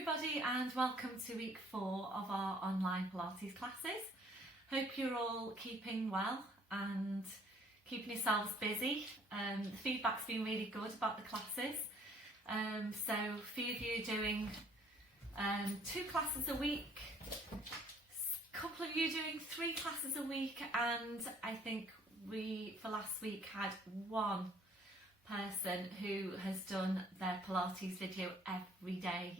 everybody and welcome to week 4 of our online Pilates classes. Hope you're all keeping well and keeping yourselves busy. The feedback's been really good about the classes. So a few of you are doing 2 classes a week, a couple of you doing 3 classes a week, and I think we for last week had 1 person who has done their Pilates video every day.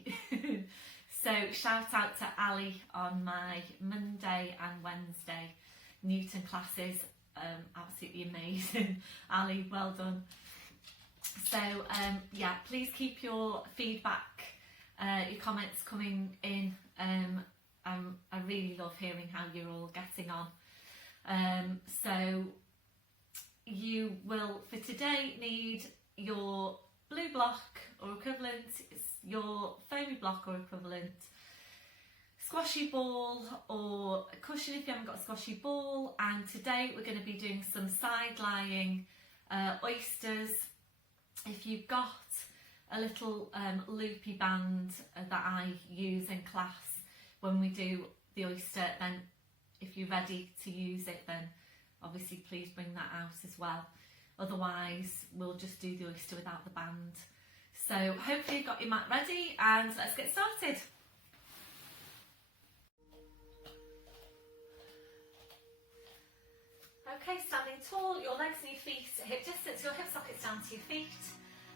So shout out to Ali on my Monday and Wednesday Newton classes. Absolutely amazing. Ali, well done. So yeah, please keep your feedback, your comments coming in. I really love hearing how you're all getting on. So you will, for today, need your blue block or equivalent, your foamy block or equivalent, squashy ball or a cushion if you haven't got a squashy ball, and today we're going to be doing some side lying oysters. If you've got a little loopy band that I use in class when we do the oyster, then if you're ready to use it, then obviously please bring that out as well. Otherwise we'll just do the oyster without the band. So hopefully you've got your mat ready and let's get started. Okay, standing tall, your legs and your feet hip distance, your hip sockets down to your feet,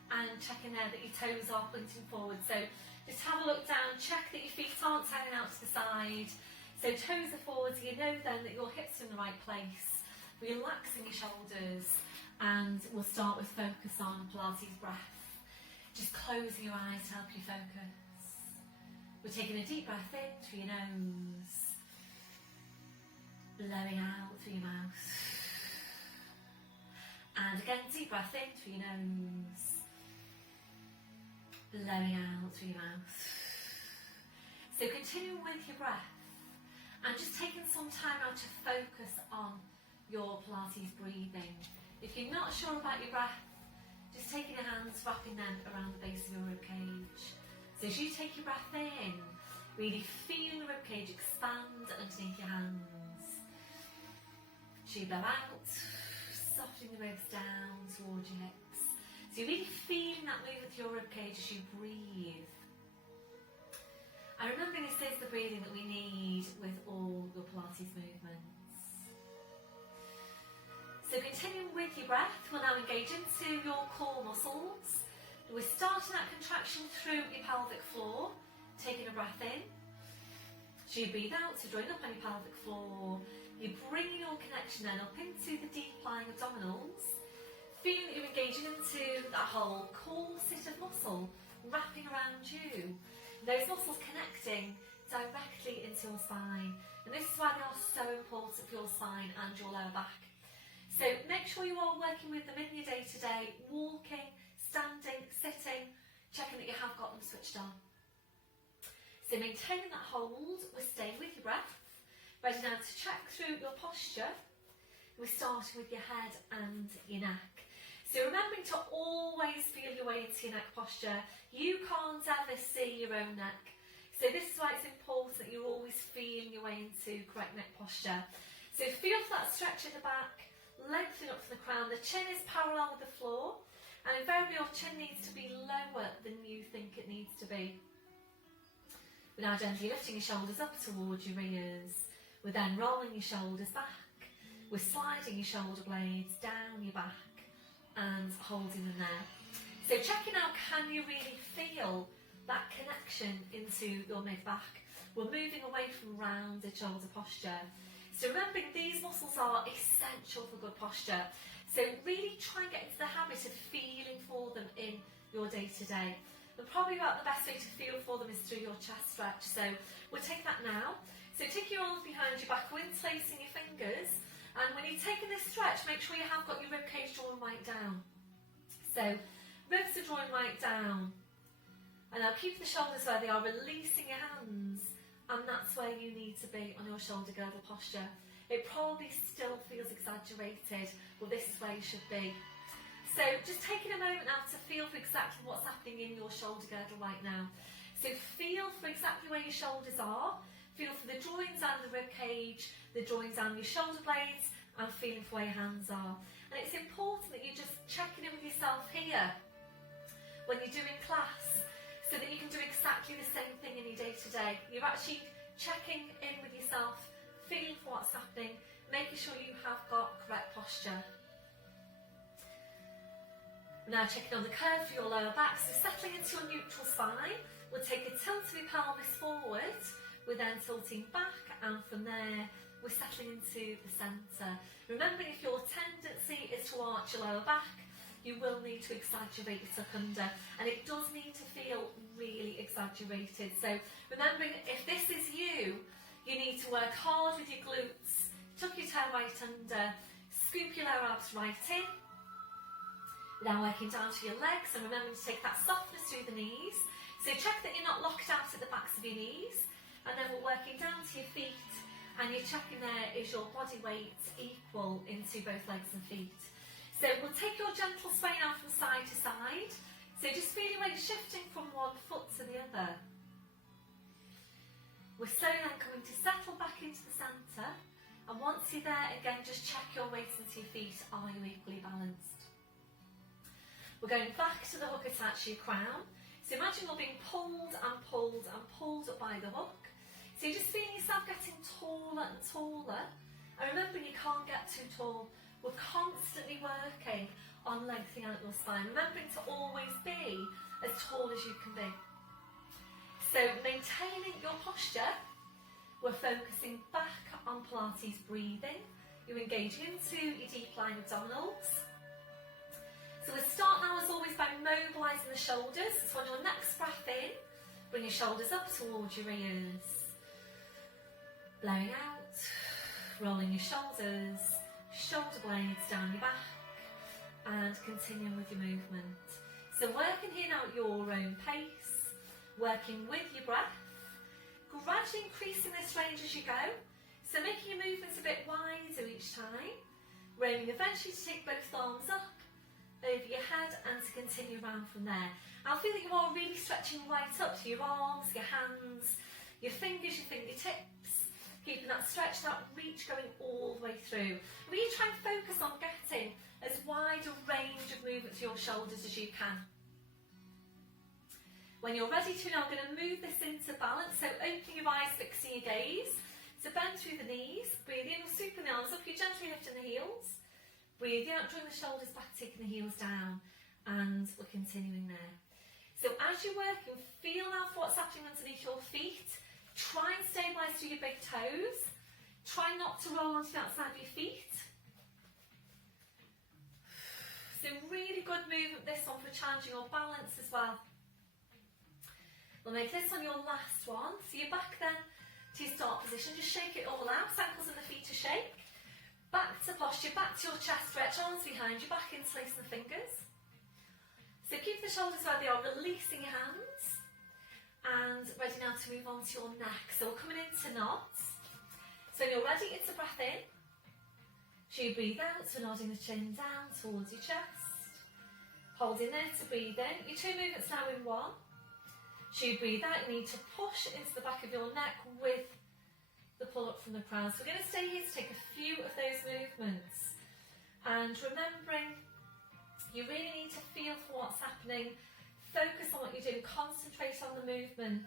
and checking there that your toes are pointing forward. So just have a look down, check that your feet aren't turning out to the side. So toes are forward, so you know then that your hips are in the right place. Relaxing your shoulders, and we'll start with focus on Pilates breath. Just closing your eyes to help you focus. We're taking a deep breath in through your nose, blowing out through your mouth, and again deep breath in through your nose, blowing out through your mouth. So continuing with your breath and just taking some time out to focus on your Pilates breathing. If you're not sure about your breath, just taking your hands, wrapping them around the base of your ribcage. So as you take your breath in, really feel the ribcage expand underneath your hands. As you blow out, softening the ribs down towards your hips. So you're really feeling that move with your ribcage as you breathe. And remembering this is the breathing that we need with all your Pilates movements. So continuing with your breath, we'll now engage into your core muscles. We're starting that contraction through your pelvic floor, taking a breath in. So you breathe out, so drawing up on your pelvic floor. You're bringing your connection then up into the deep lying abdominals, feeling that you're engaging into that whole core sit of muscle wrapping around you. Those muscles connecting directly into your spine, and this is why they are so important for your spine and your lower back. So make sure you are working with them in your day to day, walking, standing, sitting, checking that you have got them switched on. So maintaining that hold, we're staying with your breath, ready now to check through your posture. We're starting with your head and your neck. So remembering to always feel your way into your neck posture. You can't ever see your own neck. So this is why it's important that you're always feeling your way into correct neck posture. So feel for that stretch at the back, lengthening up from the crown. The chin is parallel with the floor, and invariably your chin needs to be lower than you think it needs to be. We're now gently lifting your shoulders up towards your ears. We're then rolling your shoulders back. We're sliding your shoulder blades down your back and holding them there. So checking out, can you really feel that connection into your mid-back? We're moving away from rounded shoulder posture. So remembering these muscles are essential for good posture. So really try and get into the habit of feeling for them in your day-to-day. And probably about the best way to feel for them is through your chest stretch. So we'll take that now. So take your arms behind your back, we're interlacing your fingers. And when you're taking this stretch, make sure you have got your ribcage drawn right down. So ribs are drawing right down. And now keep the shoulders where they are, releasing your hands. And that's where you need to be on your shoulder girdle posture. It probably still feels exaggerated, but this is where you should be. So just taking a moment now to feel for exactly what's happening in your shoulder girdle right now. So feel feel for exactly where your shoulders are. Feel for the joints and the rib cage, the joints and your shoulder blades, and feeling for where your hands are. And it's important that you're just checking in with yourself here when you're doing class, so that you can do exactly the same thing in your day-to-day. You're actually checking in with yourself, feeling for what's happening, making sure you have got correct posture. Now checking on the curve for your lower back, so settling into your neutral spine. We'll take a tilt of your pelvis forward, we're then tilting back, and from there we're settling into the centre. Remembering if your tendency is to arch your lower back, you will need to exaggerate your tuck under, and it does need to feel really exaggerated. So remembering if this is you, you need to work hard with your glutes, tuck your toe right under, scoop your lower abs right in. Now working down to your legs, and remembering to take that softness through the knees. So check that you're not locked out at the backs of your knees, and then we're working down to your feet, and you're checking there is your body weight equal into both legs and feet. So we'll take your gentle sway now from side to side. So just feel your weight shifting from one foot to the other. We're slowly then coming to settle back into the centre, and once you're there, again just check your weight into your feet. Are you equally balanced? We're going back to the hook attached to your crown. So imagine you're being pulled and pulled and pulled up by the hook. So you're just feeling yourself getting taller and taller. And remember, you can't get too tall. We're constantly working on lengthening out your spine, remembering to always be as tall as you can be. So maintaining your posture, we're focusing back on Pilates breathing. You're engaging into your deep lying abdominals. So we'll start now as always by mobilising the shoulders. So on your next breath in, bring your shoulders up towards your ears. Blowing out, rolling your shoulders, shoulder blades down your back, and continuing with your movement. So working here now at your own pace, working with your breath, gradually increasing this range as you go. So making your movements a bit wider each time, aiming eventually to take both arms up over your head and to continue around from there. I'll feel that you are really stretching right up to your arms, your hands, your fingers, your fingertips, keeping that stretch, that reach going all the way through. Really try and focus on getting as wide a range of movement to your shoulders as you can. When you're ready to, now I'm going to move this into balance, so opening your eyes, fixing your gaze. So bend through the knees, breathe in, sweeping the arms up, you're gently lifting the heels. Breathe out, drawing the shoulders back, taking the heels down, and we're continuing there. So as you're working, feel now for what's happening underneath your feet. Try and stabilise through your big toes. Try not to roll onto the outside of your feet. So really good movement, this one, for challenging your balance as well. We'll make this on your last one. So you're back then to your start position. Just shake it all out, ankles and the feet to shake. Back to posture, back to your chest stretch, arms behind you, back interlacing the fingers. So keep the shoulders where they are, releasing your hands. And ready now to move on to your neck. So we're coming into knots. So when you're ready, it's a breath in. So you breathe out, so nodding the chin down towards your chest. Holding there to breathe in. Your two movements now in one. So you breathe out, you need to push into the back of your neck with the pull up from the crown. So we're going to stay here to take a few of those movements. And remembering, you really need to feel for what's happening. Focus on what you're doing, concentrate on the movement.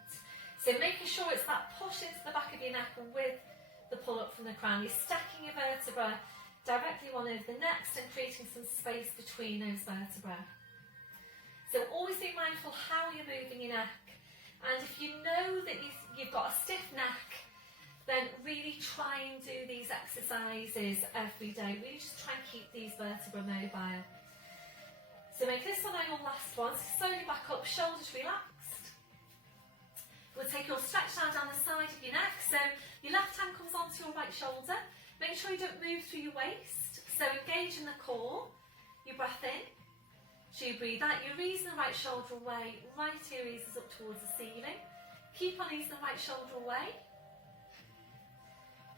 So making sure it's that push into the back of your neck with the pull up from the crown. You're stacking your vertebra directly one over the next and creating some space between those vertebrae. So always be mindful how you're moving your neck. And if you know that you've got a stiff neck, then really try and do these exercises every day. Really just try and keep these vertebrae mobile. So make this one your last one. So slowly back up, shoulders relaxed. We'll take your stretch now down the side of your neck. So your left hand comes onto your right shoulder. Make sure you don't move through your waist. So engage in the core. Your breath in. So you breathe out. You're easing the right shoulder away. Right ear eases up towards the ceiling. Keep on easing the right shoulder away.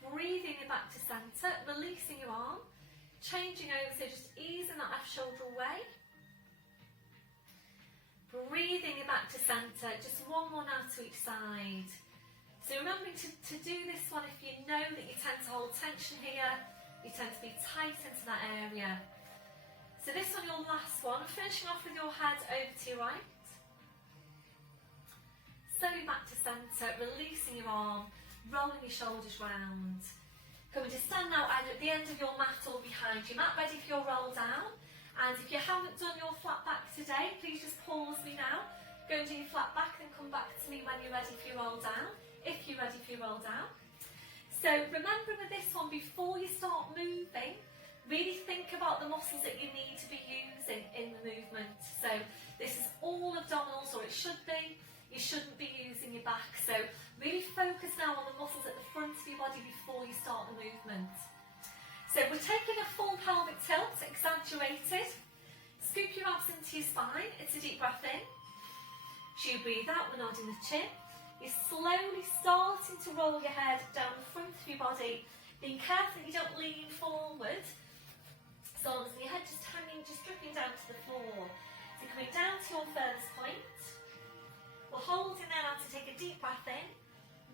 Breathing it back to centre. Releasing your arm. Changing over. So just easing that left shoulder away. Breathing it back to centre, just one more now to each side. So remembering to do this one if you know that you tend to hold tension here, you tend to be tight into that area. So this one, your last one, finishing off with your head over to your right. Slowly back to centre, releasing your arm, rolling your shoulders round. Coming to stand now either at the end of your mat or behind your mat, ready for your roll down. And if you haven't done your flat back today, please just pause me now. Go and do your flat back and come back to me when you're ready for your roll down, if you're ready for your roll down. So remember with this one, before you start moving, really think about the muscles that you need to be using in the movement. So this is all abdominals, or it should be. You shouldn't be using your back. So really focus now on the muscles at the front of your body before you start the movement. So we're taking a full pelvic tilt, exaggerated. Scoop your abs into your spine. It's a deep breath in. As you breathe out, we're nodding the chin. You're slowly starting to roll your head down the front of your body, being careful that you don't lean forward. So your head just hanging, just dripping down to the floor. So coming down to your furthest point. We're holding there now to take a deep breath in.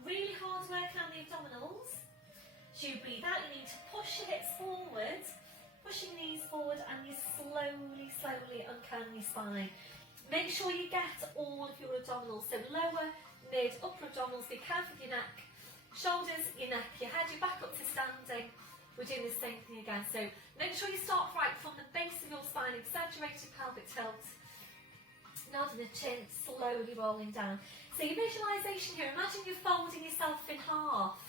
Really hard working on the abdominals. As you breathe out, you need to push your hips forward, pushing knees forward, and you slowly uncurling your spine. Make sure you get all of your abdominals, so lower, mid, upper abdominals. Be careful with your neck, shoulders, your neck, your head, your back up to standing. We're doing the same thing again, so make sure you start right from the base of your spine, exaggerated pelvic tilt. Nodding the chin, slowly rolling down. So your visualisation here, imagine you're folding yourself in half.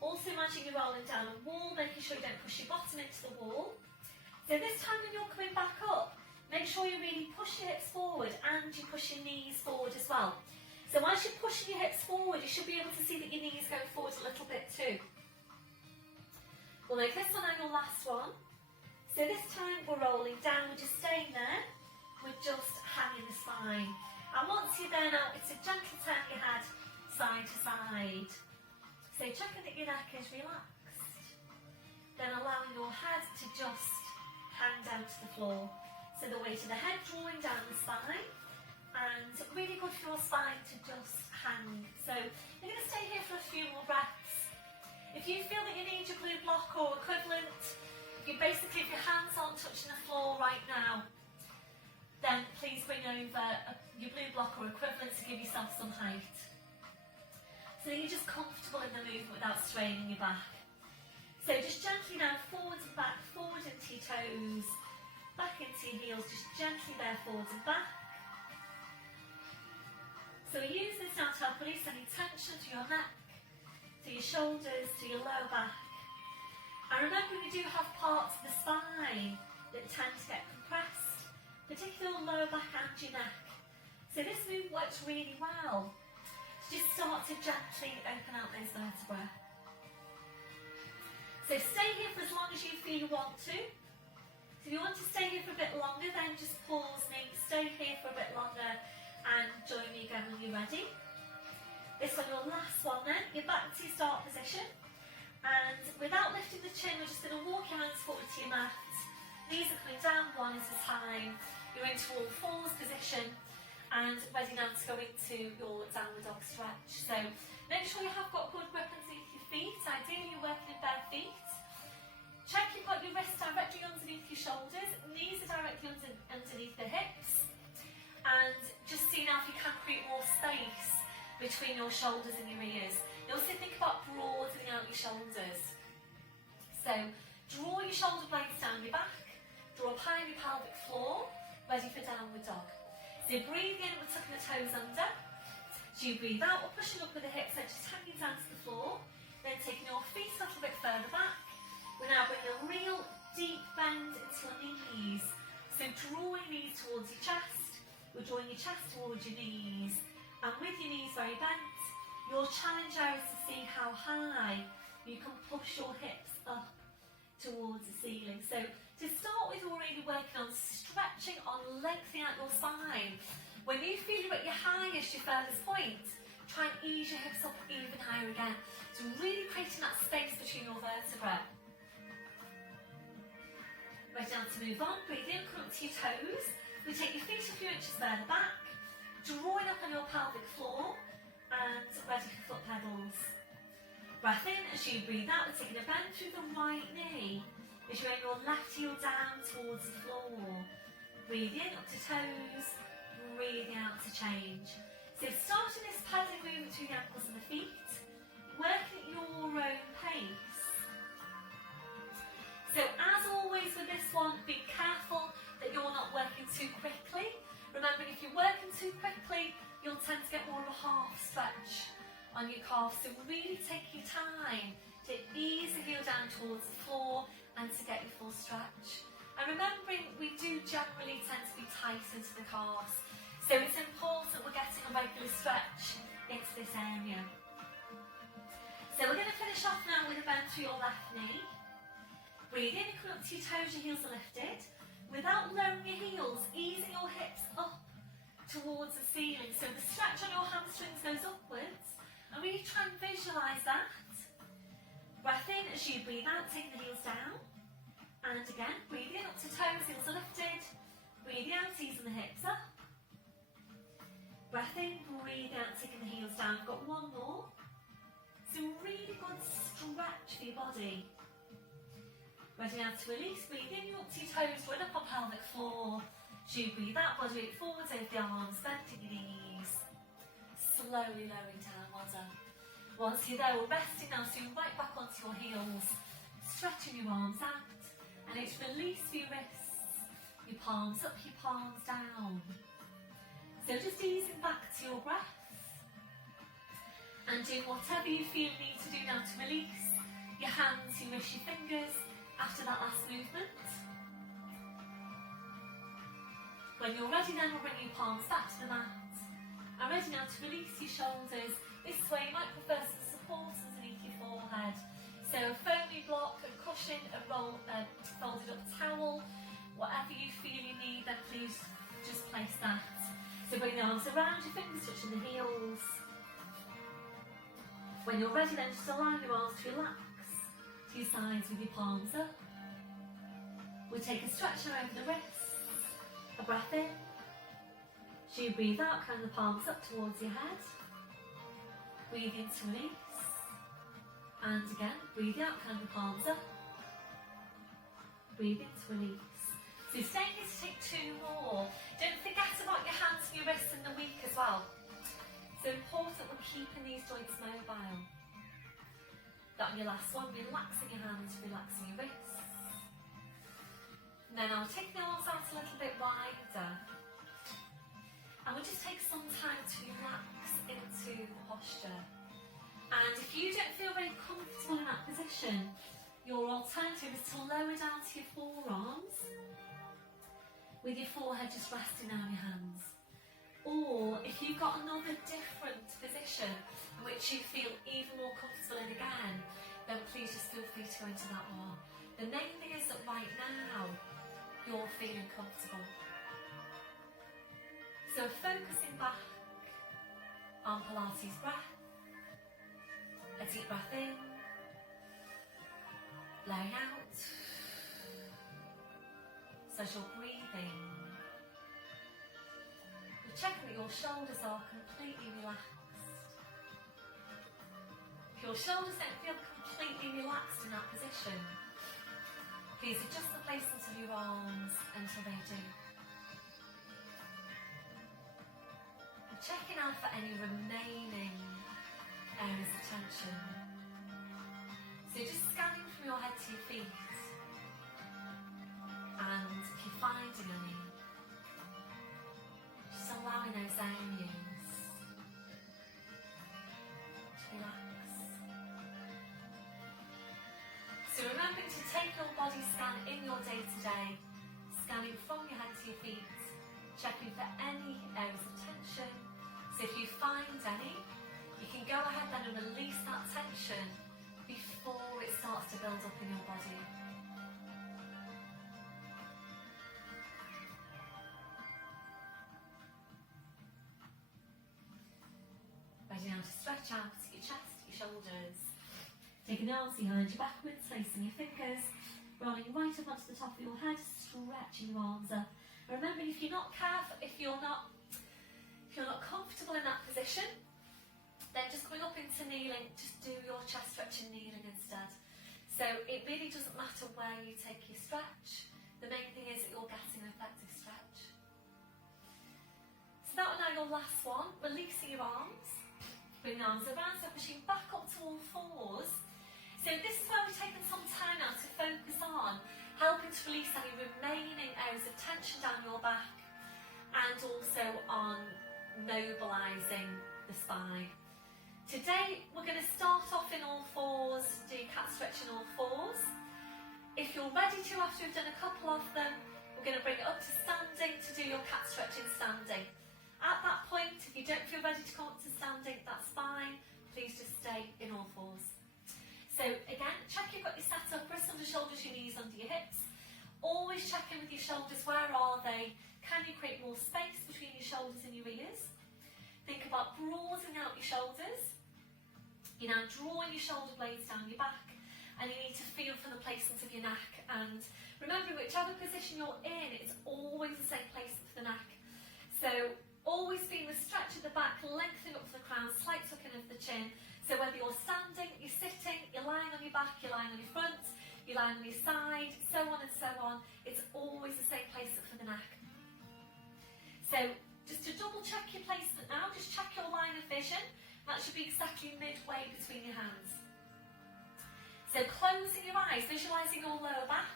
Also imagine you're rolling down a wall, making sure you don't push your bottom into the wall. So this time when you're coming back up, make sure you really push your hips forward and you push your knees forward as well. So as you're pushing your hips forward, you should be able to see that your knees go forward a little bit too. We'll make this one now your last one. So this time we're rolling down, we're just staying there. We're just hanging the spine. And once you're there now, it's a gentle turn your head side to side. So checking that your neck is relaxed. Then allowing your head to just hang down to the floor. So the weight of the head drawing down the spine. And really good for your spine to just hang. So you're going to stay here for a few more breaths. If you feel that you need your glute block or equivalent, if your hands aren't touching the floor right now, then please bring over your blue block or equivalent to give yourself some height. So that you're just comfortable in the movement without straining your back. So just gently now forwards and back, forward into your toes, back into your heels, just gently there forwards and back. So we use this now to help release any tension to your neck, to your shoulders, to your lower back. And remember, we do have parts of the spine that tend to get compressed, particularly your lower back and your neck. So this move works really well. Just start to gently open out those vertebrae. So stay here for as long as you feel you want to. So if you want to stay here for a bit longer, then just pause me, stay here for a bit longer and join me again when you're ready. This one, your last one then, you're back to your start position. And without lifting the chin, we're just going to walk your hands forward to your mat. Knees are coming down, one at a time. You're into all fours position. And ready now to go into your downward dog stretch. So make sure you have got good grip underneath your feet. Ideally you're working in bare feet. Check you've got your wrists directly underneath your shoulders, knees are directly underneath the hips. And just see now if you can create more space between your shoulders and your ears. You also think about broadening out your shoulders. So draw your shoulder blades down your back, draw up high on your pelvic floor, ready for downward dog. So breathe in, we're tucking the toes under. As you breathe out, we're pushing up with the hips, edges hanging down to the floor. Then taking your feet a little bit further back. We're now bringing a real deep bend into your knees. So draw your knees towards your chest. We're drawing your chest towards your knees. And with your knees very bent, your challenge now is to see how high you can push your hips up towards the ceiling. So to start with, we're really working on stretching, on lengthening out your spine. When you feel you're at your highest, your furthest point, try and ease your hips up even higher again. So really creating that space between your vertebrae. Ready now to move on, breathe in, come up to your toes. We take your feet a few inches further back, drawing up on your pelvic floor, and ready for foot pedals. Breath in as you breathe out, we're taking a bend through the right knee as you bring your left heel down towards the floor. Breathe in up to toes, breathing out to change. So starting this pedaling movement through the ankles and the feet, working at your own pace. So as always with this one, be careful that you're not working too quickly. Remembering if you're working too quickly, you'll tend to get more of a half stretch on your calf. So really take your time to ease the heel down towards the floor and to get your full stretch. And remembering we do generally tend to be tight into the calves. So it's important we're getting a regular stretch into this area. So we're going to finish off now with a bend through your left knee. Breathe in and come up to your toes, your heels are lifted. Without lowering your heels, easing your hips up towards the ceiling. So the stretch on your hamstrings goes upwards. And really try and visualise that. Breath in as you breathe out, taking the heels down. And again, breathe in up to toes, heels are lifted. Breathe out, easing the hips up. Breath in, breathe out, taking the heels down. We've got one more. So really good stretch for your body. Ready now to release, breathe in, up to your toes, run up on pelvic floor. As you breathe out, body weight forwards over the arms, bending your knees. Slowly lowering down, well done. Once you're there, we're resting now, so you're right back onto your heels. Stretching your arms out. And it's release for your wrists. Your palms up, your palms down. So just easing back to your breath. And doing whatever you feel you need to do now to release your hands, your wrists, your fingers after that last movement. When you're ready then, we'll bring your palms back to the mat. And ready now to release your shoulders. This way you might prefer some support underneath your forehead. So a foamy block, a cushion, a folded up towel, whatever you feel you need, then please just place that. So bring the arms around, your fingers touching the heels. When you're ready then, just allow your arms to relax to your sides with your palms up. We'll take a stretch over the wrists, a breath in. As you breathe out, kind the palms up towards your head. Breathe in to release. And again, breathe out, kind the palms up. Breathe in to release. So staying here to take two more. Don't forget about your hands and your wrists in the week as well. So important we're keeping these joints mobile. That on your last one, relaxing your hands, relaxing your wrists. And then I'll take the arms out a little bit wider. And we'll just take some time to relax into the posture. And if you don't feel very comfortable in that position, your alternative is to lower down to your forearms with your forehead just resting on your hands. Or if you've got another different position in which you feel even more comfortable in again, then please just feel free to go into that one. The main thing is that right now, you're feeling comfortable. So focusing back on Pilates breath. A deep breath in, blowing out. So as you're breathing, you're checking that your shoulders are completely relaxed. If your shoulders don't feel completely relaxed in that position, please adjust the placement of your arms until they do. We're checking out for any remaining areas of tension. So just scanning from your head to your feet. And if you're finding any, just allowing those areas to relax. So remembering to take your body scan in your day-to-day, scanning from your head to your feet, checking for any areas of tension. So if you find any, you can go ahead then and release that tension before it starts to build up in your body. Ready now to stretch out your chest, your shoulders. Taking the arms behind you backwards, placing your fingers, rolling right up onto the top of your head, stretching your arms up. Remember, if you're not careful, if you're not comfortable in that position, then just coming up into kneeling, just do your chest stretch and kneeling instead. So it really doesn't matter where you take your stretch. The main thing is that you're getting an effective stretch. So that one now, your last one, releasing your arms. Bring the arms around, so pushing back up to all fours. So this is where we've taken some time now to focus on helping to release any remaining areas of tension down your back, and also on mobilising the spine. Today we're going to start off in all fours, do cat stretch in all fours. If you're ready to, after we've done a couple of them, we're going to bring it up to standing to do your cat stretch in standing. At that point, if you don't feel ready to come up to standing, that's fine. Please just stay in all fours. So again, check you've got your set up, wrists under shoulders, your knees under your hips. Always check in with your shoulders, where are they? Can you create more space between your shoulders and your ears? Think about broadening out your shoulders. You're now drawing your shoulder blades down your back, and you need to feel for the placement of your neck. And remember, whichever position you're in, it's always the same placement for the neck. So always feeling the stretch at the back, lengthening up to the crown, slight tucking of the chin. So whether you're standing, you're sitting, you're lying on your back, you're lying on your front, you're lying on your side, so on and so on, it's always the same placement for the neck. So just to double check your placement now, just check your line of vision. That should be exactly midway between your hands. So closing your eyes, visualising your lower back.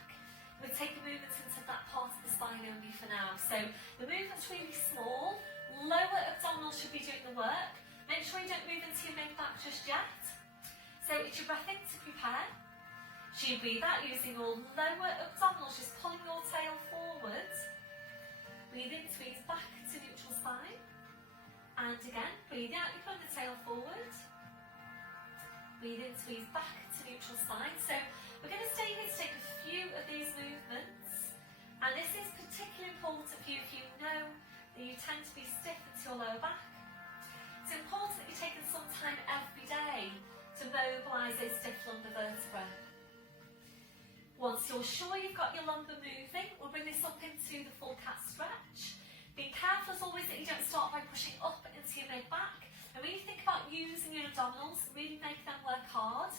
We're taking movements into that part of the spine only for now. So the movement's really small. Lower abdominals should be doing the work. Make sure you don't move into your mid-back just yet. So it's your breath in to prepare. So you breathe out using your lower abdominals, just pulling your tail forward. Breathe in, squeeze back to neutral spine. And again, breathe out, you pull the tail forward. Breathe in, squeeze back to neutral spine. So we're going to stay here to take a few of these movements. And this is particularly important for you if you know that you tend to be stiff into your lower back. It's important that you're taking some time every day to mobilise those stiff lumbar vertebrae. Once you're sure you've got your lumbar moving, we'll bring this up into the full cat stretch. Be careful as always that you don't start by pushing up into your mid-back. And really think about using your abdominals, really make them work hard.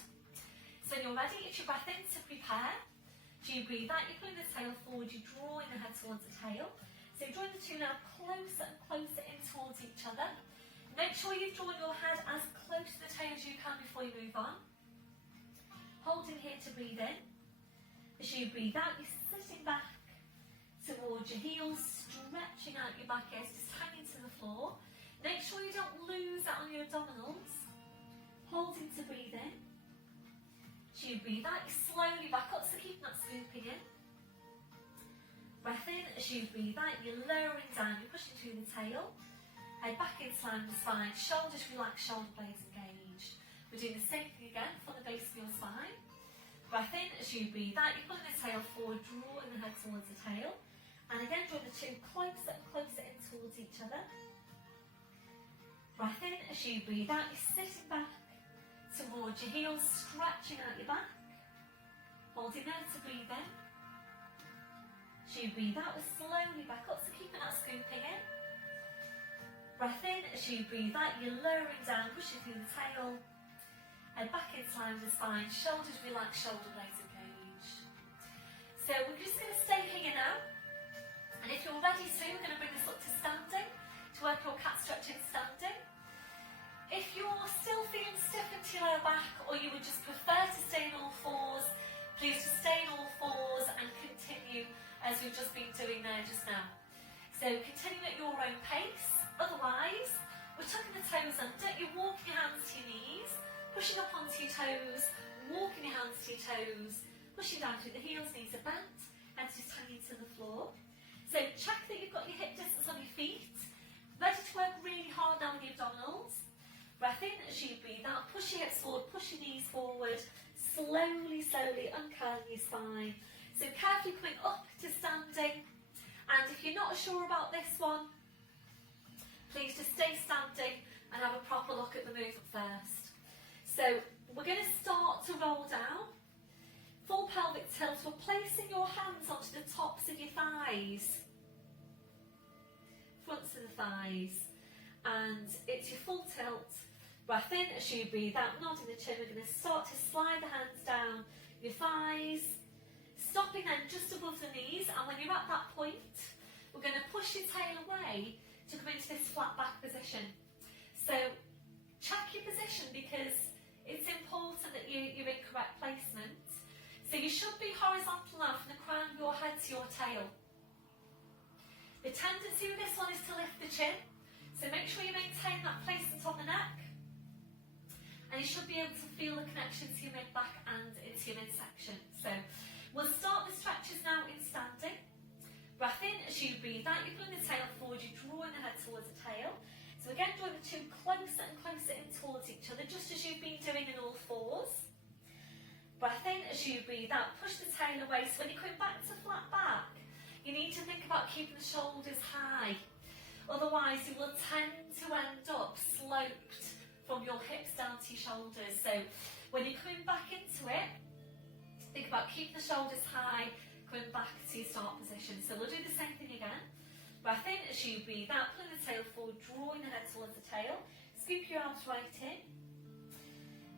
So when you're ready, it's your breath in to prepare. So you breathe out, you're pulling the tail forward, you're drawing the head towards the tail. So you're drawing the two now closer and closer in towards each other. Make sure you've drawn your head as close to the tail as you can before you move on. Holding here to breathe in. As you breathe out, you're sitting back towards your heels, stretching out your back ears, just hanging to the floor. Make sure you don't lose that on your abdominals. Holding to breathe in. As you breathe out, you slowly back up, so keep that scooping in. Breath in, as you breathe out, you're lowering down, you're pushing through the tail. Head back into line with the spine, shoulders relaxed, shoulder blades engaged. We're doing the same thing again from the base of your spine. Breath in, as you breathe out, you're pulling the tail forward, drawing the head towards the tail. And again, draw the two closer and closer in towards each other. Breath in, as you breathe out, you're sitting back towards your heels, stretching out your back. Holding there to breathe in. As you breathe out, we're slowly back up, so keeping that scooping in. Breath in, as you breathe out, you're lowering down, pushing through the tail. Head back into line with the spine, shoulders relaxed, shoulder blades engaged. So we're just going to stay here now. And if you're ready soon, we're going to bring this up to standing, to work your cat stretch in standing. If you're still feeling stiff into your lower back, or you would just prefer to stay in all fours, please just stay in all fours and continue as we've just been doing there just now. So continue at your own pace. Otherwise, we're tucking the toes under, you're walking your hands to your knees, pushing up onto your toes, walking your hands to your toes, pushing down through the heels, knees are bent, and just hanging to the floor. So check that you've got your hip distance on your feet, ready to work really hard now with the abdominals. Breath in as you breathe out, push your hips forward, push your knees forward, slowly, slowly uncurling your spine. So carefully coming up to standing, and if you're not sure about this one, please just stay standing and have a proper look at the movement first. So we're going to start to roll down. Full pelvic tilt. We're placing your hands onto the tops of your thighs. thighs. And it's your full tilt. Breath in as you breathe out, nodding the chin. We're going to start to slide the hands down your thighs, stopping then just above the knees. And when you're at that point, we're going to push your tail away to come into this flat back position. So check your position because it's important that you're in correct placement. So you should be horizontal now from the crown of your head to your tail. The tendency with this one is to lift the chin. So make sure you maintain that placement on the neck. And you should be able to feel the connection to your mid-back and into your midsection. So we'll start the stretches now in standing. Breath in as you breathe out, you're pulling the tail forward, you're drawing the head towards the tail. So again, drawing the two closer and closer in towards each other, just as you've been doing in all fours. Breath in as you breathe out, push the tail away. So when you're coming back to flat back, you need to think about keeping the shoulders high. Otherwise, you will tend to end up sloped from your hips down to your shoulders. So when you're coming back into it, think about keeping the shoulders high, coming back to your start position. So we'll do the same thing again. Breath in as you breathe out, pulling the tail forward, drawing the head towards the tail. Scoop your arms right in.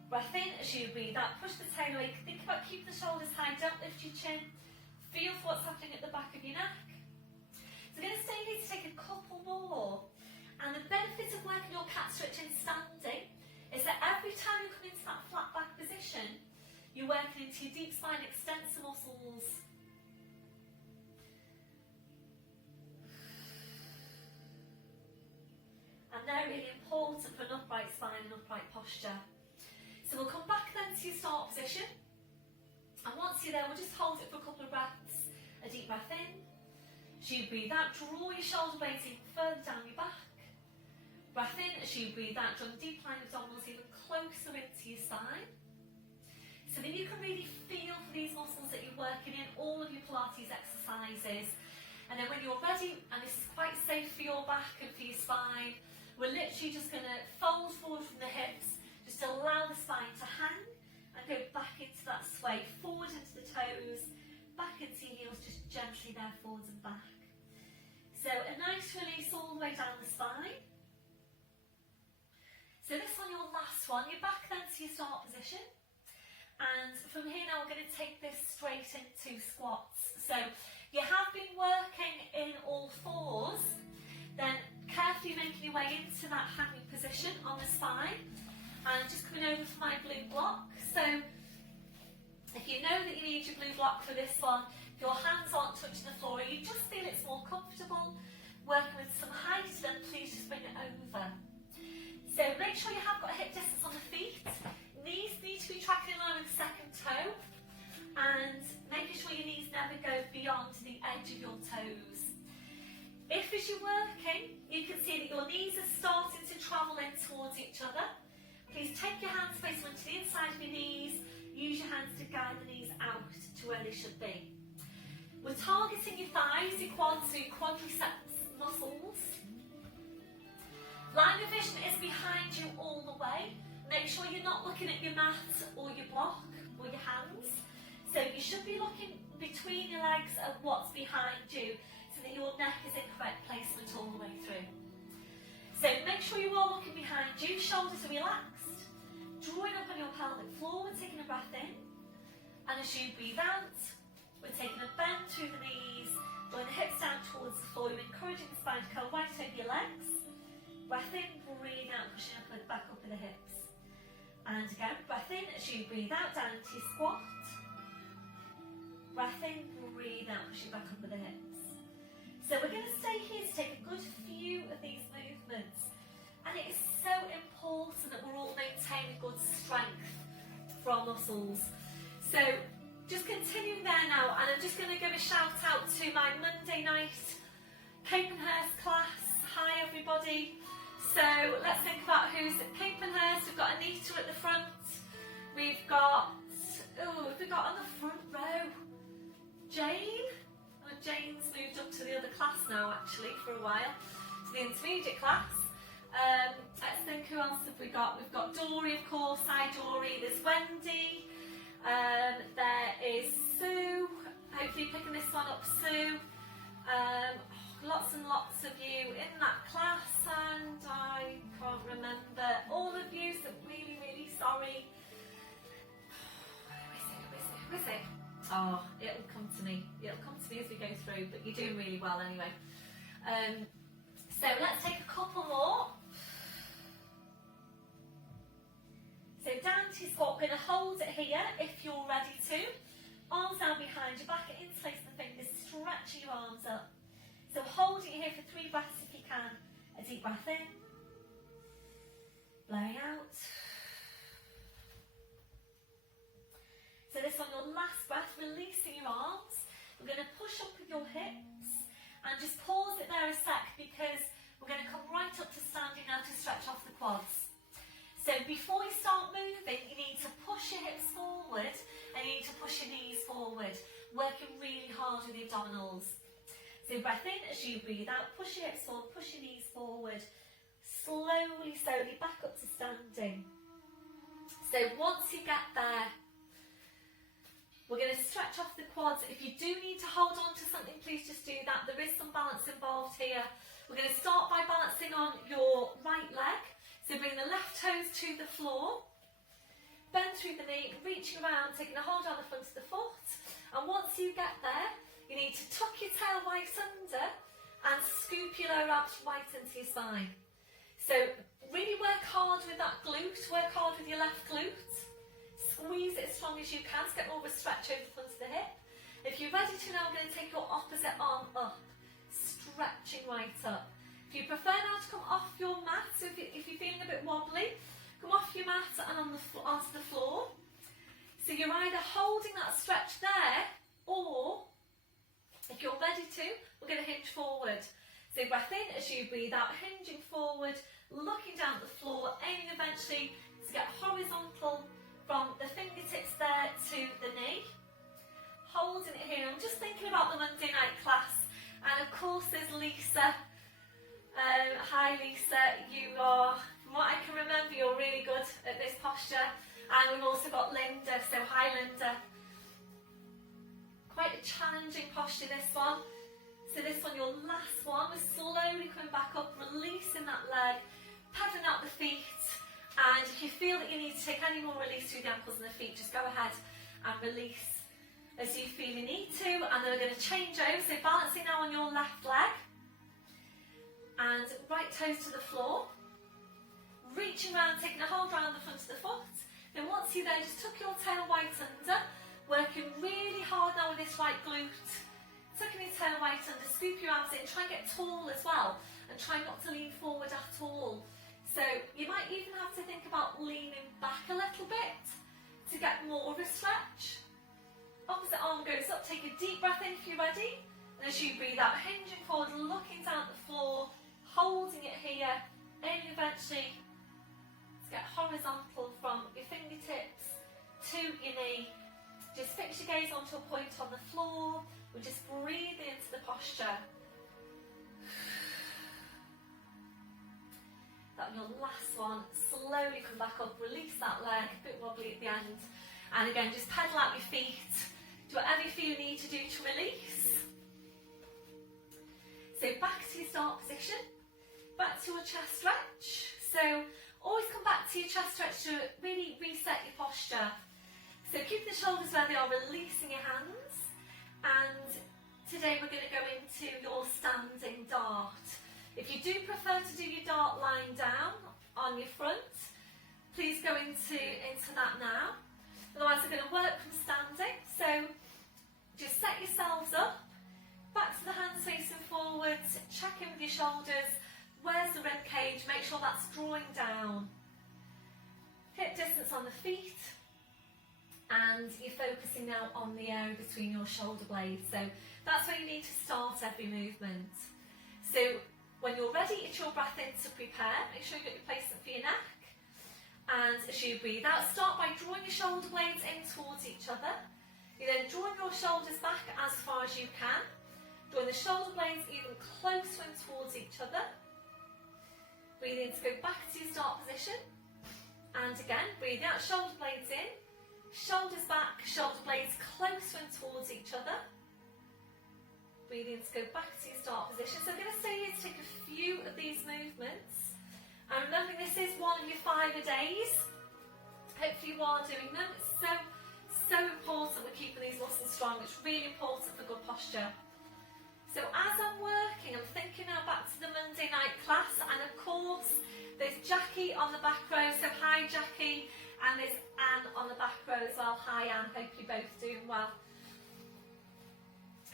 Breath in as you breathe out, push the tail away. Think about keeping the shoulders high, don't lift your chin. Feel for what's happening at the back of your neck. So we're going to stay here to take a couple more. And the benefit of working your cat stretch in standing is that every time you come into that flat back position, you're working into your deep spine extensor muscles. And they're really important for an upright spine and upright posture. So we'll come back then to your start position. And once you're there, we'll just hold it for a couple of breaths. A deep breath in. As you breathe out, draw your shoulder blades even further down your back. Breath in as you breathe out, draw the deep line abdominals even closer into your spine. So that you can really feel for these muscles that you're working in all of your Pilates exercises. And then when you're ready, and this is quite safe for your back and for your spine, we're literally just going to fold forward from the hips, just allow the spine to hang and go back into that sway, forward into the toes, back into your heels, just gently there, forwards and back. So a nice release all the way down the spine. So this one, your last one, you're back then to your start position. And from here now, we're going to take this straight into squats. So you have been working in all fours, then carefully making your way into that hanging position on the spine. And just coming over for my blue block. So if you know that you need your blue block for this one, if your hands aren't touching the floor, you just feel it's more comfortable, working with some height, then please just bring it over. So make sure you have got a hip distance on the feet. Knees need to be tracking in line with the second toe. And making sure your knees never go beyond the edge of your toes. If as you're working, you can see that your knees are starting to travel in towards each other. Please take your hands facing onto the inside of your knees. Use your hands to guide the knees out to where they should be. We're targeting your thighs, your quads, your quadriceps muscles. Line of vision is behind you all the way. Make sure you're not looking at your mat or your block or your hands. So you should be looking between your legs at what's behind you so that your neck is in correct placement all the way through. So make sure you are looking behind you, shoulders are relaxed, drawing up on your pelvic floor, we're taking a breath in. And as you breathe out, we're taking a bend through the knees, drawing the hips down towards the floor, you're encouraging the spine to curl right over your legs. Breath in, breathe out, pushing up and back up with the hips. And again, breath in as you breathe out, down into your squat. Breath in, breathe out, pushing back up with the hips. So we're going to stay here to take a good few of these movements. And it is so important that we're all maintaining good strength for our muscles. So just continuing there now, and I'm just going to give a shout out to my Monday night Capenhurst class. Hi everybody. So let's think about who's at Capenhurst. We've got Anita at the front. We've got on the front row? Jane? Oh, Jane's moved up to the other class now actually for a while, to the intermediate class. Let's think, who else have we got? We've got Dory, of course. Hi Dory. There's Wendy. There is Sue. Hopefully picking this one up, Sue. lots and lots of you in that class, and I can't remember all of you, so really, really sorry. Who is it? Oh, it'll come to me. It'll come to me as we go through, but you're doing really well anyway. So let's take a couple more. So down to squat, we're going to hold it here if you're ready to. Arms down behind your back, interlace the fingers, stretching your arms up. So holding it here for 3 breaths if you can. A deep breath in, blowing out. So this on your last breath, releasing your arms. We're going to push up with your hips and just pause it there a sec, because we're going to come right up to standing now to stretch off the quads. So before you start moving, you need to push your hips forward and you need to push your knees forward, working really hard with the abdominals. So breath in as you breathe out, push your hips forward, push your knees forward, slowly, slowly back up to standing. So once you get there, we're going to stretch off the quads. If you do need to hold on to something, please just do that. There is some balance involved here. We're going to start by balancing on your right leg. So bring the left toes to the floor. Bend through the knee, reaching around, taking a hold on the front of the foot. And once you get there, you need to tuck your tail right under and scoop your lower abs right into your spine. So really work hard with that glute, work hard with your left glute. Squeeze it as strong as you can to get more of a stretch over the front of the hip. If you're ready to now, I'm going to take your opposite arm up, stretching right up. If you prefer now to come off your mat, so if you're feeling a bit wobbly, come off your mat and onto the floor. So you're either holding that stretch there, or if you're ready to, we're going to hinge forward. So breath in as you breathe out, hinging forward, looking down at the floor, aiming eventually to get horizontal from the fingertips there to the knee. Holding it here. I'm just thinking about the Monday night class, and of course there's Lisa. Hi Lisa, you are, from what I can remember, you're really good at this posture. And we've also got Linda, so hi Linda. Quite a challenging posture, this one. So this one, your last one, we're slowly coming back up, releasing that leg, pedaling out the feet. And if you feel that you need to take any more release through the ankles and the feet, just go ahead and release as you feel you need to. And then we're going to change over, so balancing now on your left leg. And right toes to the floor. Reaching around, taking a hold around the front of the foot. Then once you're there, just tuck your tail right under. Working really hard now with this right glute. Tucking your tail right under, scoop your abs in. Try and get tall as well. And try not to lean forward at all. So you might even have to think about leaning back a little bit to get more of a stretch. Opposite arm goes up, take a deep breath in if you're ready. And as you breathe out, hinging forward, looking down at the floor, holding it here, aiming eventually to get horizontal from your fingertips to your knee. Just fix your gaze onto a point on the floor. We're just breathing into the posture. That your last one, slowly come back up, release that leg, a bit wobbly at the end. And again, just pedal out your feet, do whatever you feel you need to do to release. So back to your start position, back to your chest stretch. So always come back to your chest stretch to really reset your posture. So keep the shoulders where they are, releasing your hands. And today we're going to go into your standing dart. If you do prefer to do your dart lying down on your front, please go into that now. Otherwise we're going to work from standing. So just set yourselves up, back to the hands facing forward, check in with your shoulders. Where's the rib cage? Make sure that's drawing down. Hip distance on the feet. And you're focusing now on the area between your shoulder blades. So that's where you need to start every movement. So when you're ready, it's your breath in to prepare. Make sure you get your placement for your neck. And as you breathe out, start by drawing your shoulder blades in towards each other. You then draw your shoulders back as far as you can. Drawing the shoulder blades even closer in towards each other. Breathe in to go back to your start position. And again, breathe out, shoulder blades in. Shoulders back, shoulder blades closer in towards each other. Breathe in to go back to your start position. So I'm going to stay here to take a few of these movements. And remember, this is one of your 5-a-days. Hopefully you are doing them. It's so important we're keeping these muscles strong. It's really important for good posture. So as I'm working, I'm thinking now back to the Monday night class, and of course there's Jackie on the back row, so hi Jackie, and there's Anne on the back row as well. Hi Anne, hope you're both doing well.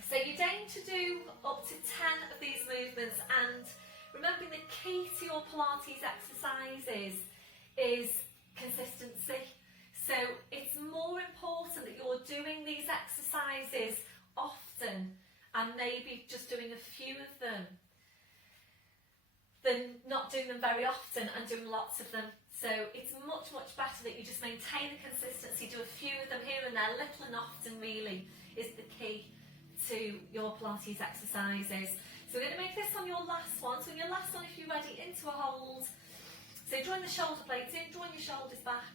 So you're aiming to do up to 10 of these movements, and remembering the key to your Pilates exercises is consistency. So it's more important that you're doing these exercises often and maybe just doing a few of them than not doing them very often and doing lots of them. So it's much better that you just maintain the consistency, do a few of them here and there. Little and often really is the key to your Pilates exercises. So we're going to make this on your last one. So in your last one, if you're ready, into a hold. So drawing the shoulder blades in, drawing your shoulders back.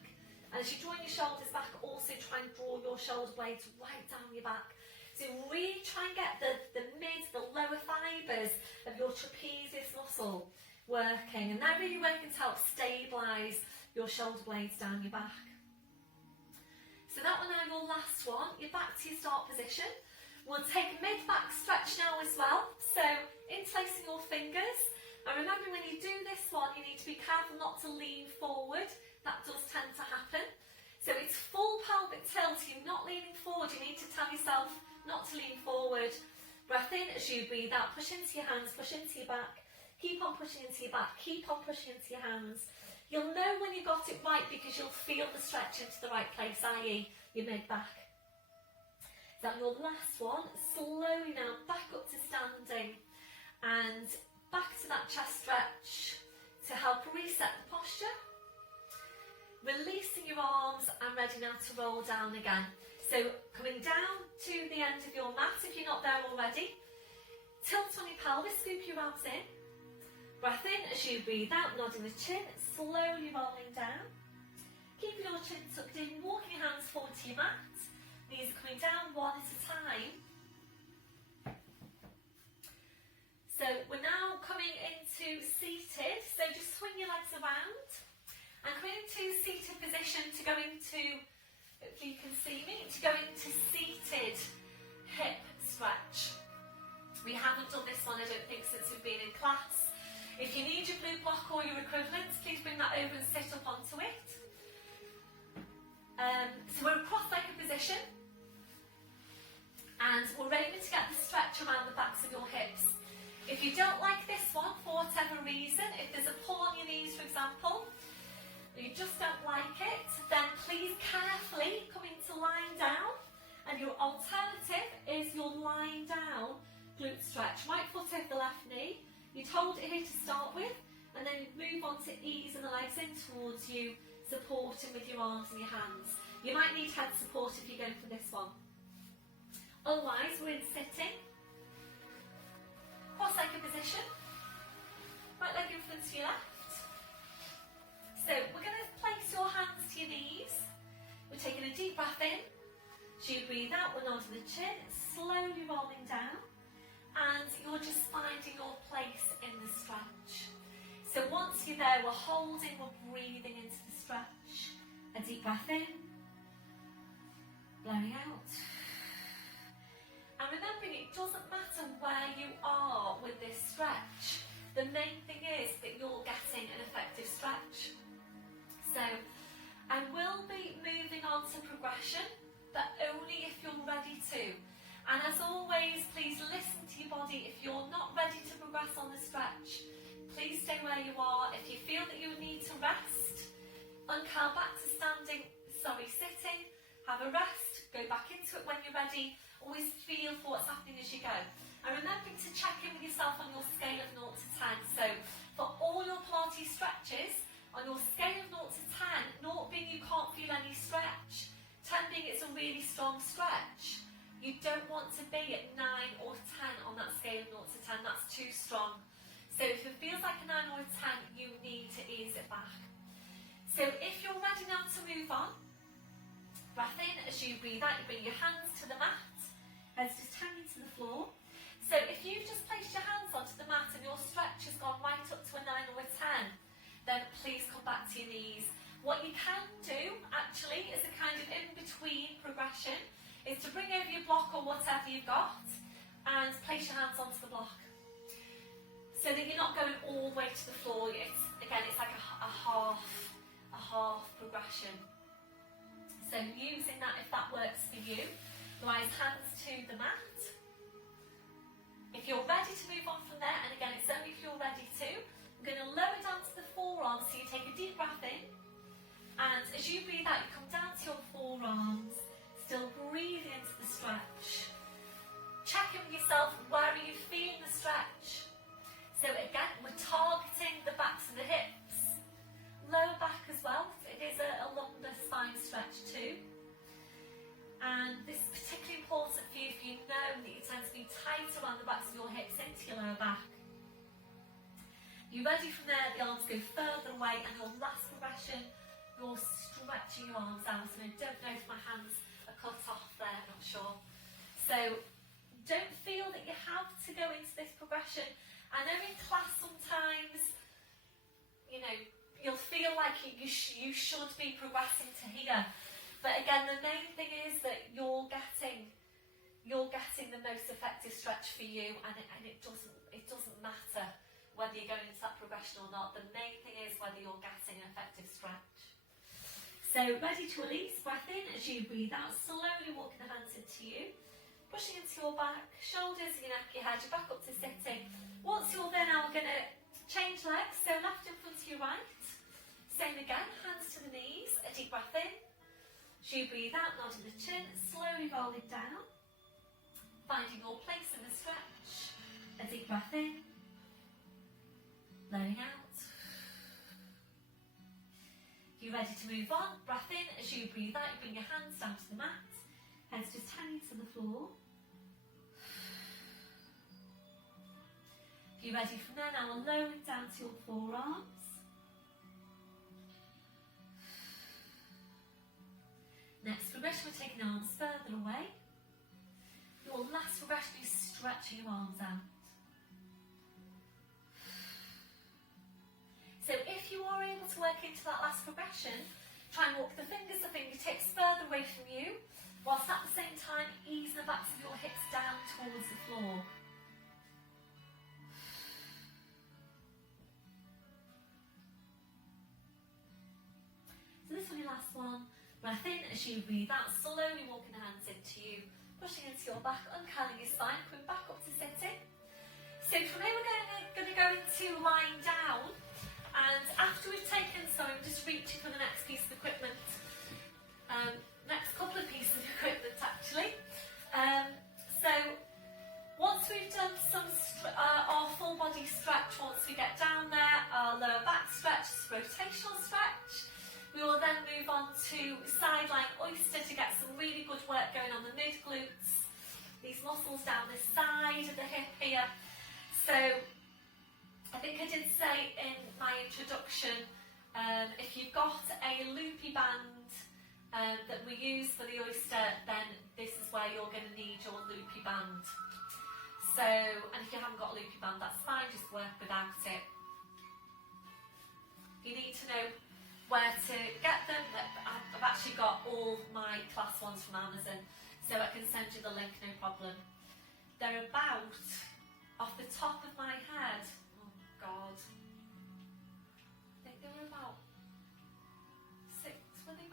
And as you're drawing your shoulders back, also try and draw your shoulder blades right down your back. So really try and get the lower fibres of your trapezius muscle working. And they're really working to help stabilise your shoulder blades down your back. So that one now, your last one. You're back to your start position. We'll take a mid-back stretch now as well. So interlacing your fingers. And remember, when you do this one, you need to be careful not to lean forward. That does tend to happen. So it's full pelvic tilt. You're not leaning forward. You need to tell yourself not to lean forward. Breath in as you breathe out. Push into your hands, push into your back. Keep on pushing into your back. Keep on pushing into your hands. You'll know when you got it right because you'll feel the stretch into the right place, i.e. your mid-back. Then your last one, slowly now back up to standing and back to that chest stretch to help reset the posture. Releasing your arms and ready now to roll down again. So coming down to the end of your mat if you're not there already. Tilt on your pelvis, scoop your abs in. Breath in as you breathe out, nodding the chin, slowly rolling down. Keeping your chin tucked in, walking your hands forward to your mat. Knees are coming down one at a time. So we're now coming into seated. So just swing your legs around and come into seated position to go into, hopefully you can see me, to go into seated hip stretch. We haven't done this one, I don't think, since we've been in class. If you need your blue block or your equivalent, please bring that over and sit up onto it. So we're in cross-legged position. And we're aiming to get the stretch around the backs of your hips. If you don't like this one, for whatever reason, if there's a pull on your knees, for example, or you just don't like it, then please carefully come into lying down. And your alternative is your lying down glute stretch. Right foot over the left knee. You'd hold it here to start with, and then you'd move on to easing the legs in towards you, supporting with your arms and your hands. You might need head support if you're going for this one. Otherwise, we're in sitting, cross-legged position, right leg in front of your left. So we're going to place your hands to your knees. We're taking a deep breath in. As you breathe out, we're nodding the chin, slowly rolling down, and you're just finding your place in the stretch. So once you're there, we're holding, we're breathing into the stretch. A deep breath in, blowing out. And remembering, it doesn't matter where you are with this stretch. The main thing is that you're getting an effective stretch. So I will be moving on to progression, but only if you're ready to. And as always, please listen to your body. If you're not ready to progress on the stretch, please stay where you are. If you feel that you need to rest, uncurl back to sitting, have a rest, go back into it when you're ready. Always feel for what's happening as you go. And remembering to check in with yourself on your scale of 0 to 10. So for all your Pilates stretches, on your scale of 0 to 10, 0 being you can't feel any stretch, 10 being it's a really strong stretch, you don't want to be at 9 or 10 on that scale of 0 to 10. That's too strong. So if it feels like a 9 or a 10, you need to ease it back. So if you're ready now to move on, breath in as you breathe out, you bring your hands to the mat, heads just hanging to the floor. So if you've just placed your hands onto the mat and your stretch has gone right up to a 9 or a 10, then please come back to your knees. What you can do, actually, is a kind of in-between progression, is to bring over your block or whatever you've got and place your hands onto the block. So that you're not going all the way to the floor. It's like a half progression. So using that if that works for you. Otherwise, hands to the mat. If you're ready to move on from there, and again, it's only if you're ready to, I'm going to lower down to the forearms, so you take a deep breath in, and as you breathe out, you come down to your forearms, still breathing into the stretch. Checking with yourself, where are you feeling the stretch? So again, we're targeting the backs of the hips, lower back as well, it is a longer spine stretch too. And this is particularly important for you if you know that you tend to be tight around the backs of your hips into your lower back. You're ready from there, the arms go further away, and your last progression, you're stretching your arms out. And I don't know if my hands are cut off there, I'm not sure. So don't feel that you have to go into this progression. I know in class sometimes, you know, you'll feel like you should be progressing to here. But again, the main thing is that you're getting the most effective stretch for you, and it doesn't matter whether you're going into that progression or not. The main thing is whether you're getting an effective stretch. So ready to release, breath in as you breathe out, slowly walking the hands into you, pushing into your back, shoulders, your neck, your head, you're back up to sitting. Once you're there now, we're going to change legs, so left in front of your right. Same again, hands to the knees, a deep breath in. As you breathe out, nodding the chin, slowly rolling down, finding your place in the stretch. A deep breath in, blowing out. You're ready to move on, breath in. As you breathe out, you bring your hands down to the mat, heads just hanging to the floor. If you're ready from there, now we're lowering down to your forearms. Next progression, we're taking the arms further away. Your last progression is stretching your arms out. So if you are able to work into that last progression, try and walk the fingers, the fingertips further away from you, whilst at the same time ease the backs of your hips down towards the floor. So this will be your last one. Breath in as you breathe out, slowly walking the hands into you, pushing into your back, uncurling your spine, coming back up to sitting. So from here we're going to go into lying down, and after we've taken, sorry, I'm just reaching for the next piece of equipment, next couple of pieces of equipment actually. So once we've done our full body stretch, once we get down there, our lower back stretch, rotational stretch. We will then move on to sideline oyster to get some really good work going on the mid glutes, these muscles down the side of the hip here. So I think I did say in my introduction, if you've got a loopy band that we use for the oyster, then this is where you're going to need your loopy band. So, and if you haven't got a loopy band, that's fine, just work without it. You need to know where to get them. I've actually got all my class ones from Amazon, so I can send you the link, no problem. They're about, off the top of my head, oh God, I think they were about £6 or £7?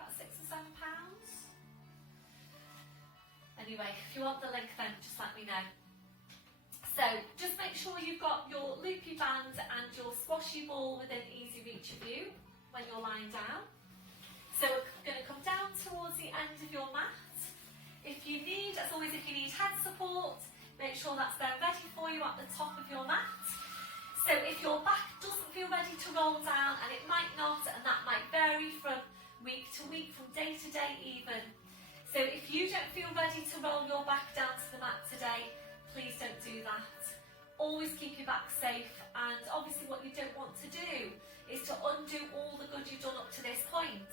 Anyway, if you want the link then just let me know. So just make sure you've got your loopy band and your squashy ball within easy reach of you when you're lying down. So we're going to come down towards the end of your mat. If you need, as always, if you need head support, make sure that's there ready for you at the top of your mat. So if your back doesn't feel ready to roll down, and it might not, and that might vary from week to week, from day to day even. So if you don't feel ready to roll your back down to the mat today, please don't do that. Always keep your back safe, and obviously what you don't want to do is to undo all the good you've done up to this point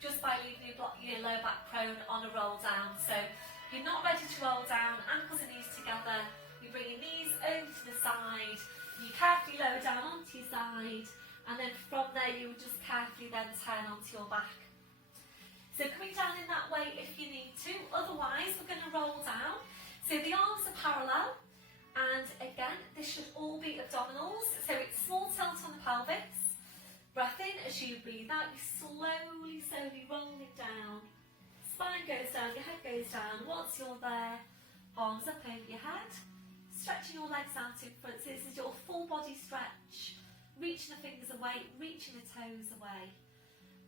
just by leaving your lower back prone on a roll down. So if you're not ready to roll down, ankles and knees together, you bring your knees over to the side. You carefully lower down onto your side, and then from there you will just carefully then turn onto your back. So coming down in that way if you need to, otherwise we're going to roll down. So the arms are parallel, and again this should all be abdominals, so it's small tilt on the pelvis. Breath in as you breathe out, you slowly rolling down. Spine goes down, your head goes down. Once you're there, arms up over your head, stretching your legs out in front. So this is your full body stretch, reaching the fingers away, reaching the toes away.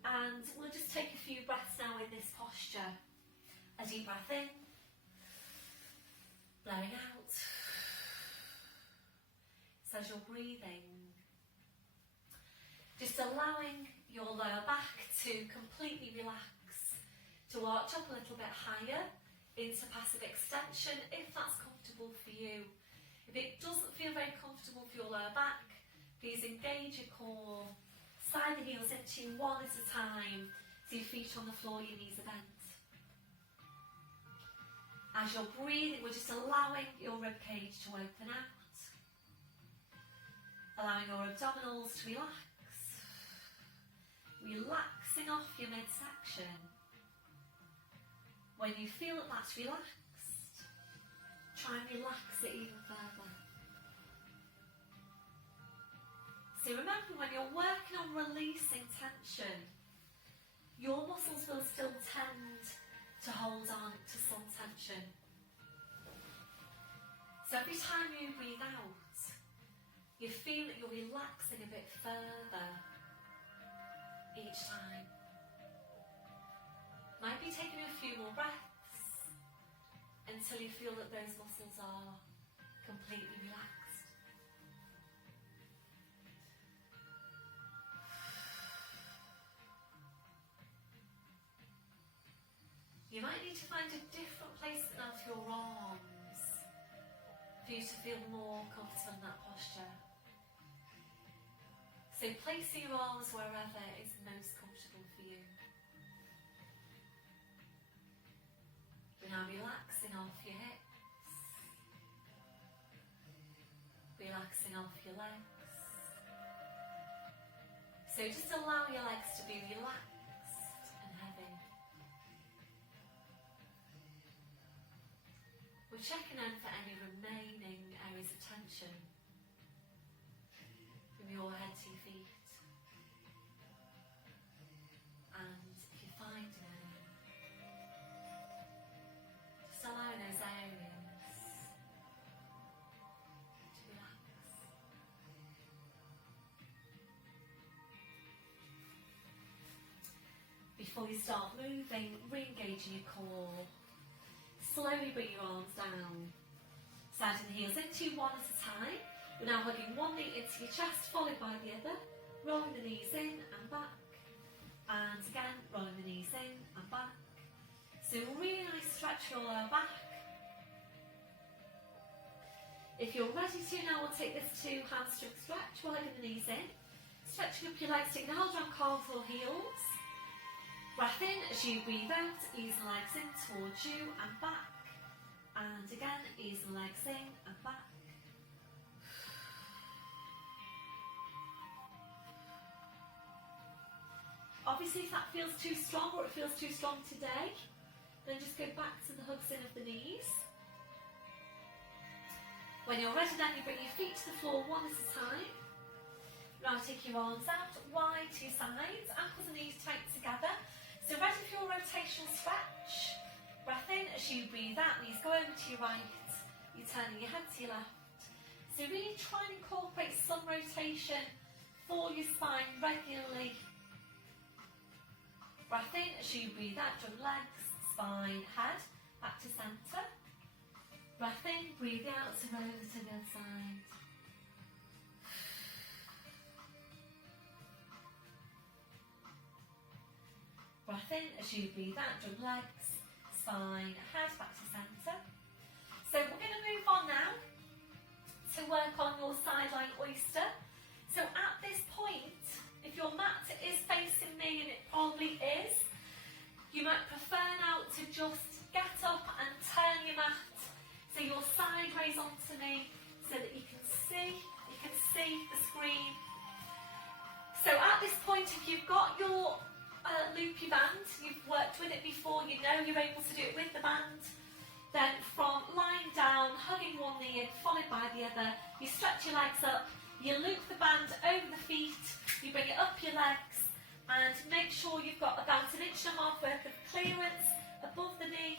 And we'll just take a few breaths now in this posture. A deep breath in, blowing out. So as you're breathing, just allowing your lower back to completely relax, to arch up a little bit higher into passive extension if that's comfortable for you. If it doesn't feel very comfortable for your lower back, please engage your core. Slide the heels into one at a time, so your feet on the floor, your knees are bent. As you're breathing, we're just allowing your ribcage to open out, allowing your abdominals to relax, relaxing off your midsection. When you feel that that's relaxed, try and relax it even further. So remember, when you're working on releasing tension, your muscles will still tend to hold on to some tension. So every time you breathe out, you feel that you're relaxing a bit further each time. Might be taking a few more breaths until you feel that those muscles are completely relaxed. You might need to find a different placement of your arms for you to feel more comfortable in that posture. So placing your arms wherever is most comfortable for you. We're now relaxing off your hips, relaxing off your legs. So just allow your legs to be relaxed and heavy. We're checking in for any remaining areas of tension from your head to your feet. And if you find any, just allowing those areas to relax. Before you start moving, re-engaging your core. Slowly bring your arms down, sliding the heels into one at a time. We're now hugging one knee into your chest, followed by the other, rolling the knees in and back, and again, rolling the knees in and back. So really nice stretch for your lower back. If you're ready to now, we'll take this to hamstring stretch, we're hugging the knees in, stretching up your legs, taking a hold on calves or heels. Breath in as you breathe out, ease the legs in towards you and back. And again, ease the legs in and back. Obviously, if that feels too strong or it feels too strong today, then just go back to the hugs in of the knees. When you're ready, then you bring your feet to the floor one at a time. Now take your arms out wide to your sides, ankles and knees tight together. So ready for your rotational stretch. Breath in as you breathe out, knees go over to your right, you're turning your head to your left. So really try and incorporate some rotation for your spine regularly. Breath in as you breathe out, jump legs, spine, head, back to centre. Breath in, breathe out, to over to the other side. Breath in as you breathe out, jump legs, spine, head, back to centre. So we're going to move on now to work on your sideline oyster. So at this point, if your mat is facing me, and it probably is, you might prefer now to just get up and turn your mat so you're sideways onto me, loopy band, you've worked with it before, you know you're able to do it with the band. Then from lying down, hugging one knee in, followed by the other, you stretch your legs up, you loop the band over the feet, you bring it up your legs, and make sure you've got about 1.5 inches worth of clearance above the knee.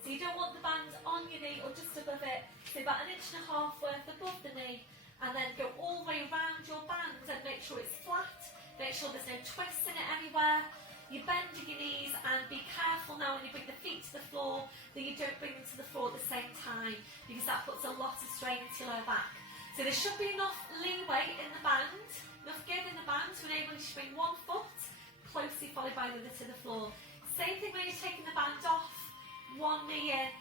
So you don't want the band on your knee or just above it, so about 1.5 inches worth above the knee, and then go all the way around your band and make sure it's flat, make sure there's no twists in it anywhere. You're bending your knees, and be careful now when you bring the feet to the floor that you don't bring them to the floor at the same time, because that puts a lot of strain into your lower back. So there should be enough leeway in the band, enough give in the band to enable you to bring one foot closely followed by the other to the floor. Same thing when you're taking the band off, one knee in,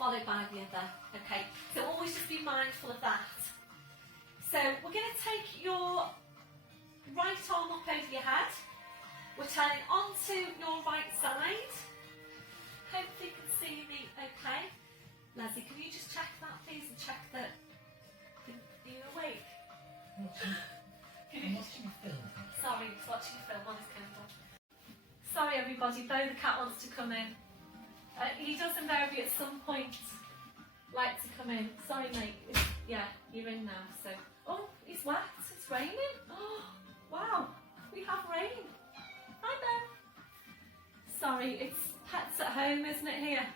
followed by the other. Okay, so always just be mindful of that. So we're going to take your right arm up over your head. We're turning onto your right side. Hopefully you can see me okay. Leslie, can you just check that please, and check that you're awake? I'm watching a film. Sorry, it's watching a film on his candle. Sorry everybody, Bo the cat wants to come in. He does invariably at some point like to come in. Sorry mate, yeah, you're in now. So, oh, it's wet, it's raining. Oh, wow, we have rain. Hi Bo. Sorry, it's pets at home, isn't it here?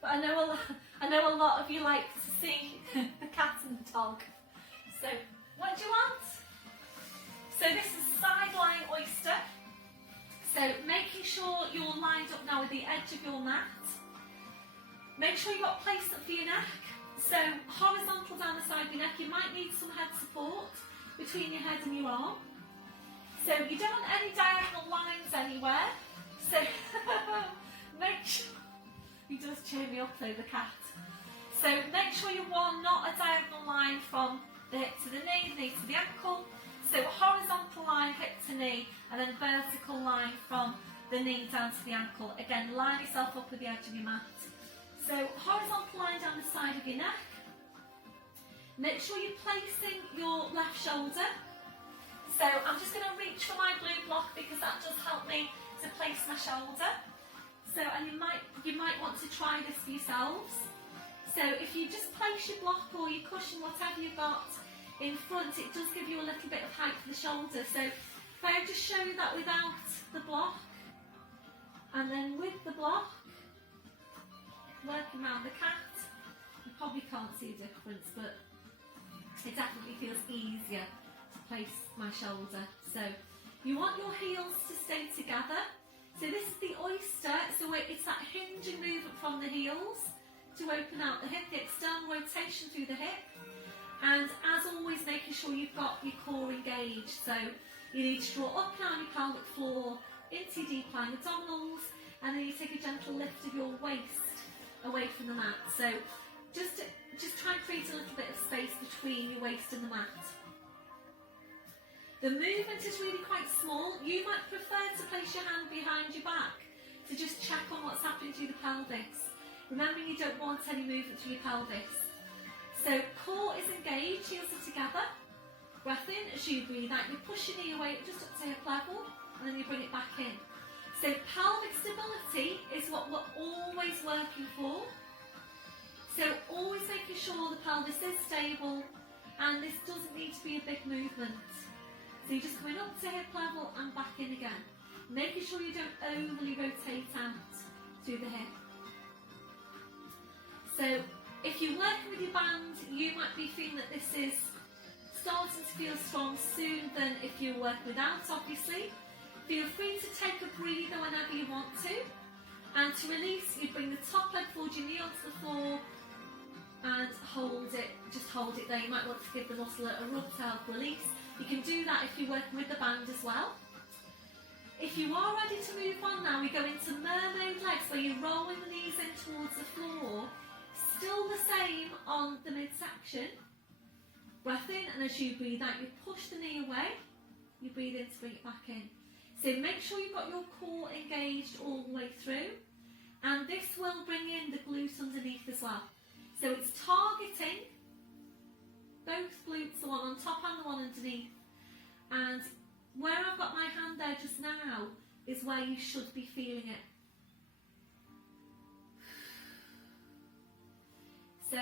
But I know a lot of you like to see the cat and the dog. So, what do you want? So this is side lying oyster. So making sure you're lined up now with the edge of your mat. Make sure you've got placement for your neck. So horizontal down the side of your neck. You might need some head support between your head and your arm. So you don't want any diagonal lines anywhere. So make sure, he does cheer me up though, the cat. So make sure you want not a diagonal line from the hip to the knee to the ankle. So horizontal line hip to knee, and then vertical line from the knee down to the ankle. Again, line yourself up with the edge of your mat. So horizontal line down the side of your neck. Make sure you're placing your left shoulder. So I'm just going to reach for my blue block because that does help me to place my shoulder. So, and you might want to try this for yourselves. So if you just place your block or your cushion, whatever you've got in front, it does give you a little bit of height for the shoulder. So if I just show you that without the block, and then with the block, working around the cat, you probably can't see a difference, but it definitely feels easier to place my shoulder. So you want your heels to stay together. So this is the oyster, so it's that hinging movement from the heels to open out the hip, the external rotation through the hip. And as always, making sure you've got your core engaged. So you need to draw up and down your pelvic floor into your deep lying abdominals, and then you take a gentle lift of your waist away from the mat. So just try and create a little bit of space between your waist and the mat. The movement is really quite small. You might prefer to place your hand behind your back to just check on what's happening through the pelvis. Remembering you don't want any movement through your pelvis. So core is engaged, heels are together. Breath in as you breathe out. You push your knee away just up to hip level, and then you bring it back in. So pelvic stability is what we're always working for. So always making sure the pelvis is stable, and this doesn't need to be a big movement. So you're just coming up to hip level and back in again. Making sure you don't overly rotate out through the hip. So if you're working with your band, you might be feeling that this is starting to feel strong sooner than if you're working without, obviously. Feel free to take a breather whenever you want to. And to release, you bring the top leg forward, your knee onto the floor, and hold it, just hold it there. You might want to give the muscle a rub to help release. You can do that if you're working with the band as well. If you are ready to move on now, we go into mermaid legs, where you're rolling the knees in towards the floor. Still the same on the midsection. Breath in, and as you breathe out, you push the knee away. You breathe in to bring it back in. So make sure you've got your core engaged all the way through. And this will bring in the glutes underneath as well. So it's targeting both glutes, the one on top and the one underneath. And where I've got my hand there just now, is where you should be feeling it. So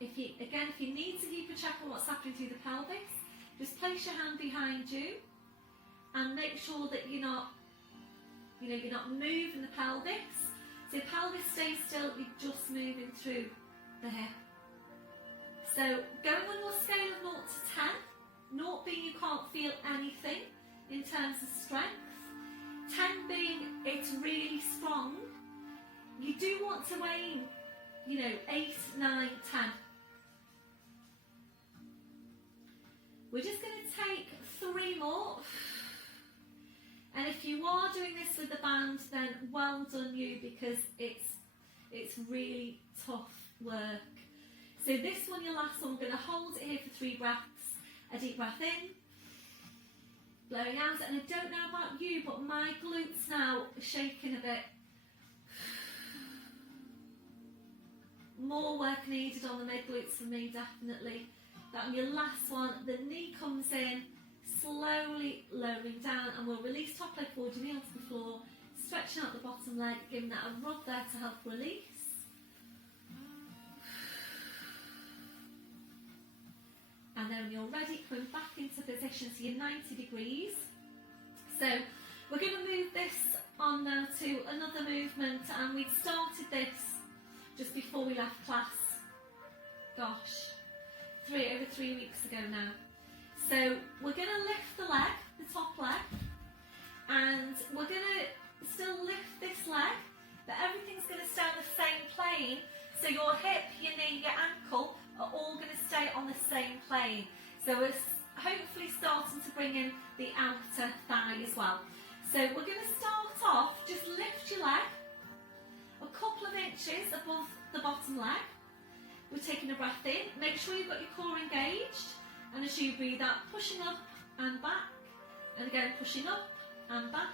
if you need to keep a check on what's happening through the pelvis, just place your hand behind you and make sure that you're not moving the pelvis. So the pelvis stays still, you're just moving through the hip. So going on your scale of 0 to 10, 0 being you can't feel anything in terms of strength, 10 being it's really strong, you do want to aim, 8, 9, 10. We're just going to take 3 more. And if you are doing this with the band, then well done you, because it's really tough work. So this one, your last one, we're going to hold it here for 3 breaths. A deep breath in, blowing out, and I don't know about you, but my glutes now are shaking a bit. More work needed on the mid glutes for me, definitely. That on your last one, the knee comes in, slowly lowering down, and we'll release top leg forward, your knee onto the floor, stretching out the bottom leg, giving that a rub there to help release. And then when you're ready, coming back into position, so you're 90 degrees. So we're going to move this on now to another movement, and we started this just before we left class. Gosh, over 3 weeks ago now. So we're going to lift the leg, the top leg, and we're going to still lift this leg, but everything's going to stay on the same plane. So your hip, your knee, your ankle are all going to stay on the same plane. So we're hopefully starting to bring in the outer thigh as well. So we're going to start off, just lift your leg a couple of inches above the bottom leg. We're taking a breath in, make sure you've got your core engaged, and as you breathe out, pushing up and back, and again pushing up and back.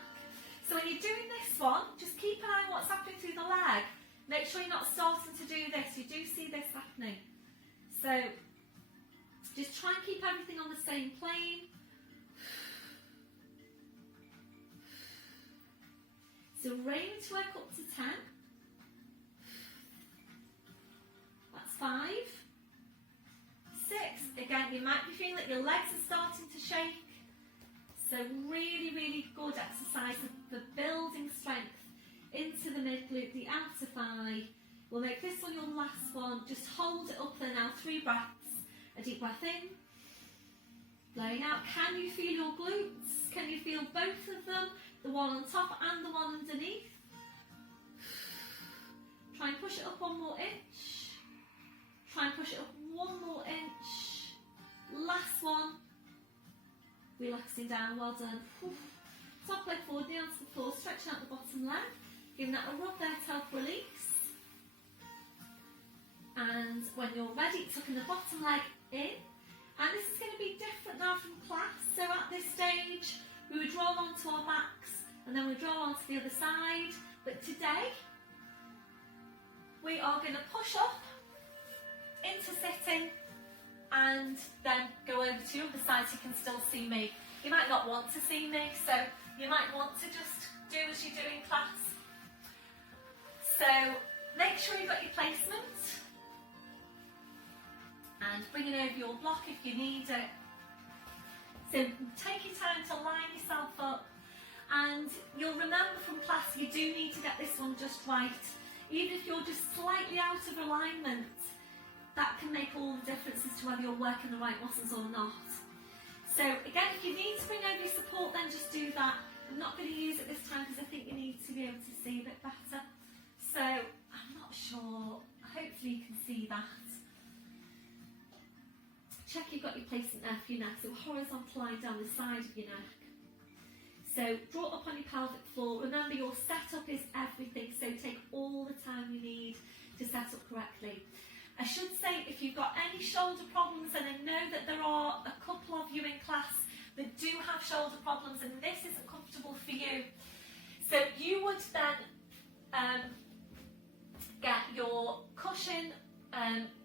So when you're doing this one, just keep an eye on what's happening through the leg. Make sure you're not starting to do this. You do see this happening. So just try and keep everything on the same plane. So we're aiming to work up to 10. That's 5. 6. Again, you might be feeling that your legs are starting to shake. So really, really good exercise for building strength into the mid glute, the outer thigh. We'll make this one your last one. Just hold it up there now, 3 breaths. A deep breath in, blowing out. Can you feel your glutes? Can you feel both of them? The one on top and the one underneath. Try and push it up 1 more inch. Try and push it up 1 more inch. Last one. Relaxing down, well done. Top leg forward, knee onto the floor, stretching out the bottom leg. Giving that a rub there to help release. And when you're ready, tucking the bottom leg in. And this is going to be different now from class. So at this stage, we would roll onto our backs and then we roll onto the other side. But today, we are going to push up into sitting and then go over to your other side so you can still see me. You might not want to see me, so you might want to just do as you do in class. So make sure you've got your placement. And bringing over your block if you need it. So take your time to line yourself up, and you'll remember from class you do need to get this one just right. Even if you're just slightly out of alignment, that can make all the difference as to whether you're working the right muscles or not. So again, if you need to bring over your support, then just do that. I'm not going to use it this time because I think you need to be able to see a bit better. So I'm not sure, hopefully you can see that. Check you've got your placement there for your neck, so horizontal line down the side of your neck. So draw up on your pelvic floor. Remember, your setup is everything, so take all the time you need to set up correctly. I should say, if you've got any shoulder problems, and I know that there are a couple of you in class that do have shoulder problems and this isn't comfortable for you, so you would then get your cushion,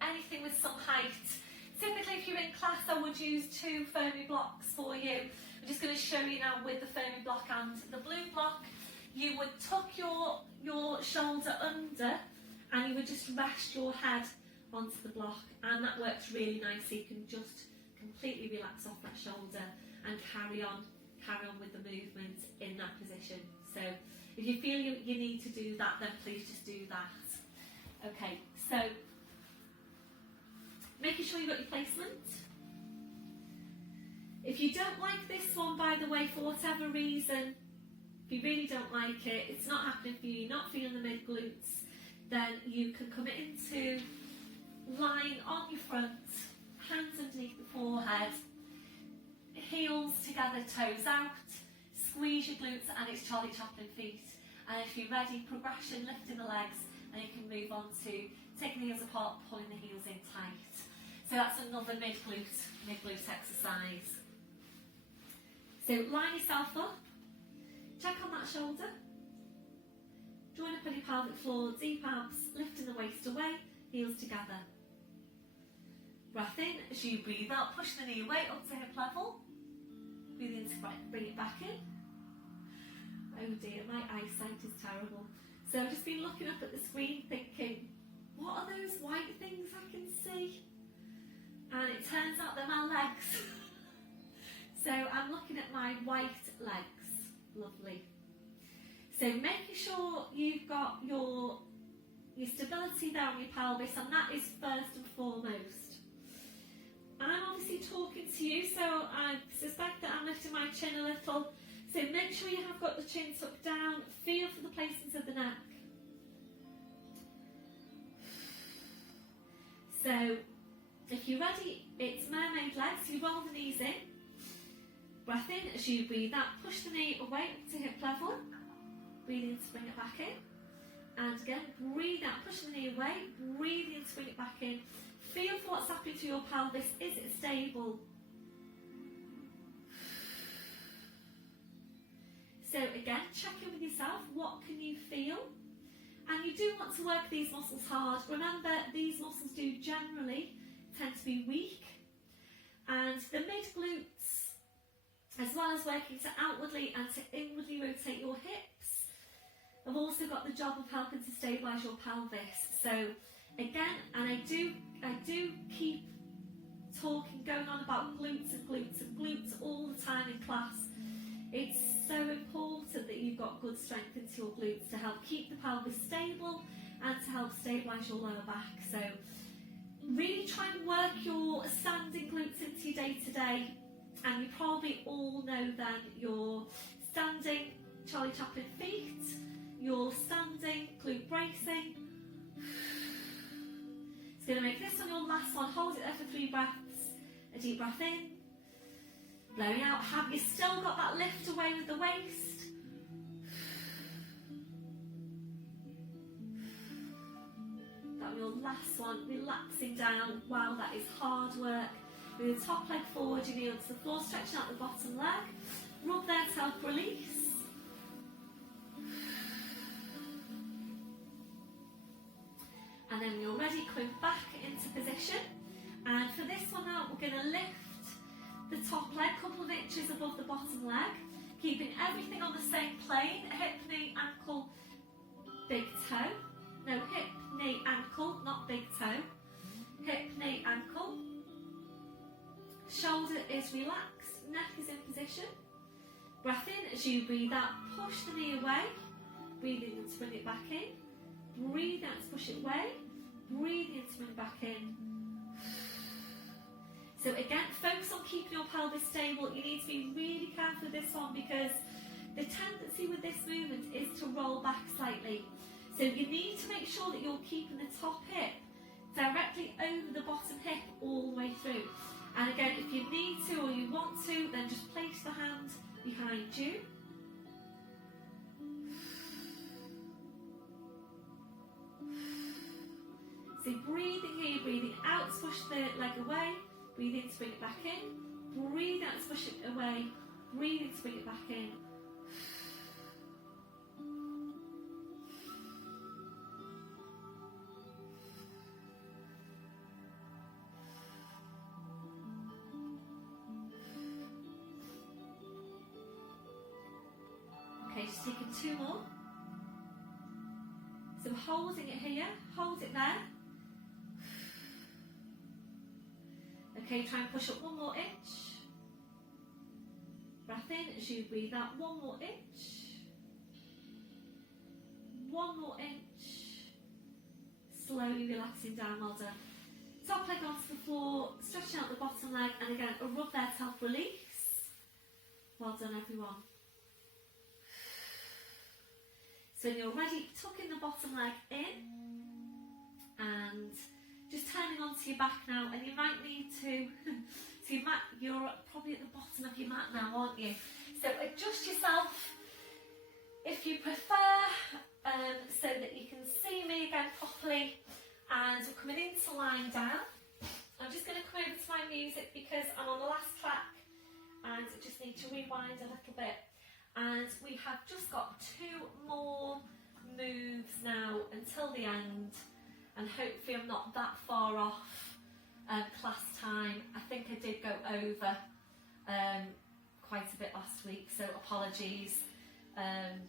anything with some height. Typically, if you're in class, I would use 2 foamy blocks for you. I'm just going to show you now with the foamy block and the blue block. you would tuck your shoulder under and you would just rest your head onto the block, and that works really nicely. You can just completely relax off that shoulder and carry on with the movement in that position. So if you feel you need to do that, then please just do that. Okay, so making sure you've got your placement. If you don't like this one, by the way, for whatever reason, if you really don't like it, it's not happening for you, you're not feeling the mid glutes, then you can come into lying on your front, hands underneath the forehead, heels together, toes out, squeeze your glutes, and it's Charlie Chaplin feet. And if you're ready, progression, lifting the legs, and you can move on to taking the heels apart, pulling the heels in tight. So that's another mid glute exercise. So line yourself up, check on that shoulder, join up on your pelvic floor, deep abs, lifting the waist away, heels together. Breath in as you breathe out, push the knee away up to hip level. Breathe in to bring it back in. Oh dear, my eyesight is terrible. So I've just been looking up at the screen thinking, what are those white things I can see? And it turns out they're my legs. So I'm looking at my white legs. Lovely. So making sure you've got your stability there on your pelvis, and that is first and foremost. I'm obviously talking to you, so I suspect that I'm lifting my chin a little. So make sure you have got the chin tucked down, feel for the placement of the neck. So if you're ready, it's mermaid legs, you roll the knees in. Breath in as you breathe out, push the knee away to hip level. Breathe in to bring it back in. And again, breathe out, push the knee away, breathe in to bring it back in. Feel for what's happening to your pelvis. Is it stable? So again, check in with yourself. What can you feel? And you do want to work these muscles hard. Remember, these muscles do generally tend to be weak. And the mid glutes, as well as working to outwardly and to inwardly rotate your hips, have also got the job of helping to stabilise your pelvis. So again, and I do keep going on about glutes and glutes and glutes all the time in class. It's so important that you've got good strength into your glutes to help keep the pelvis stable and to help stabilise your lower back. So really try and work your standing glutes into your day to day, and you probably all know then your standing Charlie Chaplin feet, your standing glute bracing. It's going to make this one your last one. Hold it there for 3 breaths. A deep breath in, blowing out. Have you still got that lift away with the waist? That your last one, relaxing down. Wow, that is hard work. With the top leg forward, you kneel to the floor, stretching out the bottom leg. Rub there to help release. And then when you're ready, coming back into position. And for this one now, we're going to lift the top leg a couple of inches above the bottom leg, keeping everything on the same plane. Hip, knee, ankle, big toe. No, hip, knee, ankle, not big toe. Hip, knee, ankle. Shoulder is relaxed, neck is in position. Breath in as you breathe out, push the knee away. Breathe in to bring it back in. Breathe out to push it away. Breathe in to bring it back in. So again, focus on keeping your pelvis stable. You need to be really careful with this one because the tendency with this movement is to roll back slightly. So you need to make sure that you're keeping the top hip directly over the bottom hip all the way through. And again, if you need to or you want to, then just place the hand behind you. So breathing here, breathing out to push the leg away. Breathe in to bring it back in. Breathe out to push it away. Breathe in to bring it back in. Okay, Okay, just taking 2 more. So holding it here, hold it there. Okay, try and push up 1 more inch. Breath in as you breathe out, 1 more inch. 1 more inch. Slowly relaxing down, well done. Top leg onto the floor, stretching out the bottom leg, and again, a rub there to help release. Well done, everyone. So when you're ready, tucking the bottom leg in, and just turning onto your back now, and you might need to, so your mat, you're probably at the bottom of your mat now, aren't you? So adjust yourself if you prefer, so that you can see me again properly, and we're coming into lying down. I'm just going to come over to my music because I'm on the last track and I just need to rewind a little bit. And we have just got 2 more moves now until the end, and hopefully I'm not that far off class time. I think I did go over quite a bit last week, so apologies. And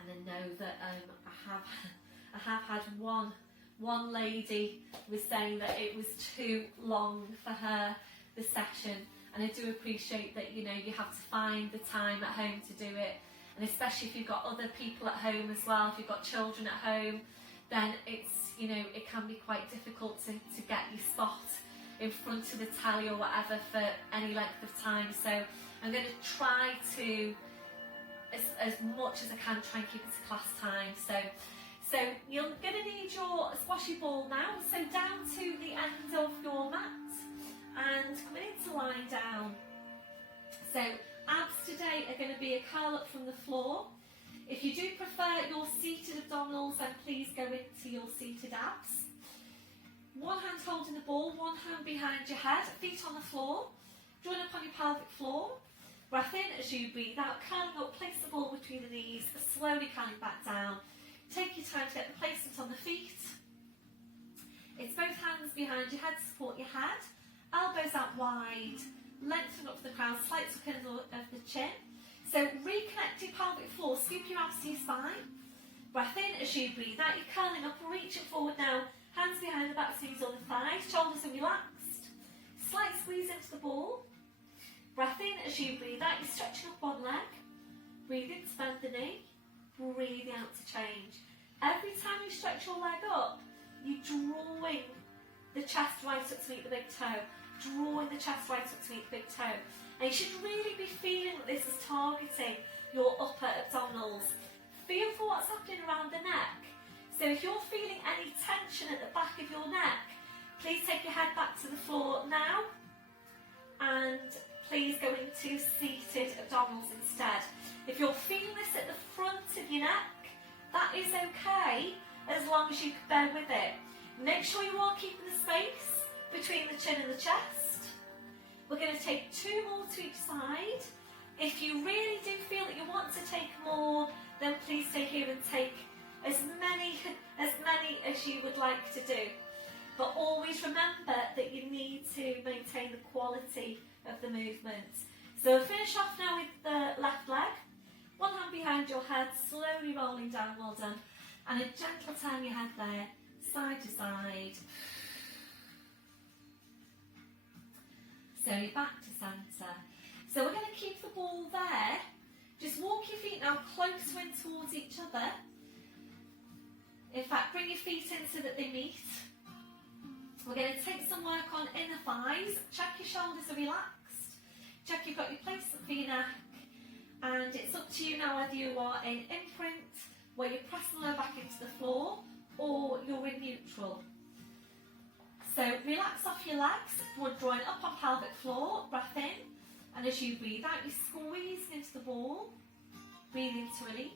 I know that I have had one lady was saying that it was too long for her, the session, and I do appreciate that, you know, you have to find the time at home to do it, and especially if you've got other people at home as well, if you've got children at home, then it's, you know, it can be quite difficult to get your spot in front of the telly or whatever for any length of time. So I'm going to try to, as much as I can, try and keep it to class time. So you're going to need your squashy ball now, so down to the end of your mat and coming into lying down. So abs today are going to be a curl up from the floor. If you do prefer your seated abdominals, then please go into your seated abs. 1 hand holding the ball, 1 hand behind your head, feet on the floor, join up on your pelvic floor. Breath in as you breathe out, curling up, place the ball between the knees, slowly curling back down. Take your time to get the placement on the feet. It's both hands behind your head to support your head, elbows out wide, lengthen up the crown, slight tuck in of the chin. So reconnect your pelvic floor, scoop your abs to your spine. Breath in as you breathe out, you're curling up, reaching forward now, hands behind the back, knees on the thighs, shoulders are relaxed. Slight squeeze into the ball. Breath in as you breathe out, you're stretching up one leg. Breathe in to bend the knee. Breathe out to change. Every time you stretch your leg up, you're drawing the chest right up to meet the big toe. Drawing the chest right up to meet the big toe. And you should really be feeling that this is targeting your upper abdominals. Feel for what's happening around the neck. So if you're feeling any tension at the back of your neck, please take your head back to the floor now. And please go into seated abdominals instead. If you're feeling this at the front of your neck, that is okay as long as you can bear with it. Make sure you are keeping the space between the chin and the chest. We're going to take 2 more to each side. If you really do feel that you want to take more, then please stay here and take as many as you would like to do. But always remember that you need to maintain the quality of the movement. So we'll finish off now with the left leg. 1 hand behind your head, slowly rolling down, well done. And a gentle turn your head there, side to side. So you're back to centre. So we're going to keep the ball there. Just walk your feet now closer in towards each other. In fact, bring your feet in so that they meet. We're going to take some work on inner thighs. Check your shoulders are relaxed. Check you've got your placement for your neck. And it's up to you now whether you are in imprint, where you're pressing the lower back into the floor, or you're in neutral. So relax off your legs, we're drawing up on pelvic floor, breath in, and as you breathe out, you're squeezing into the ball, breathe in to release,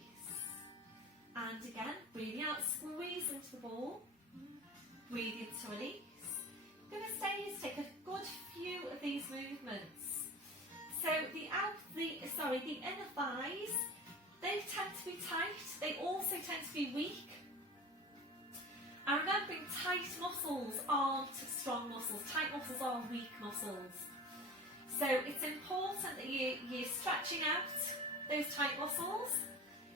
and again, breathing out, squeeze into the ball, breathe in to release. I'm going to stay here to take a good few of these movements. So the inner thighs, they tend to be tight, they also tend to be weak. And remembering tight muscles aren't strong muscles, tight muscles are weak muscles. So it's important that you're stretching out those tight muscles,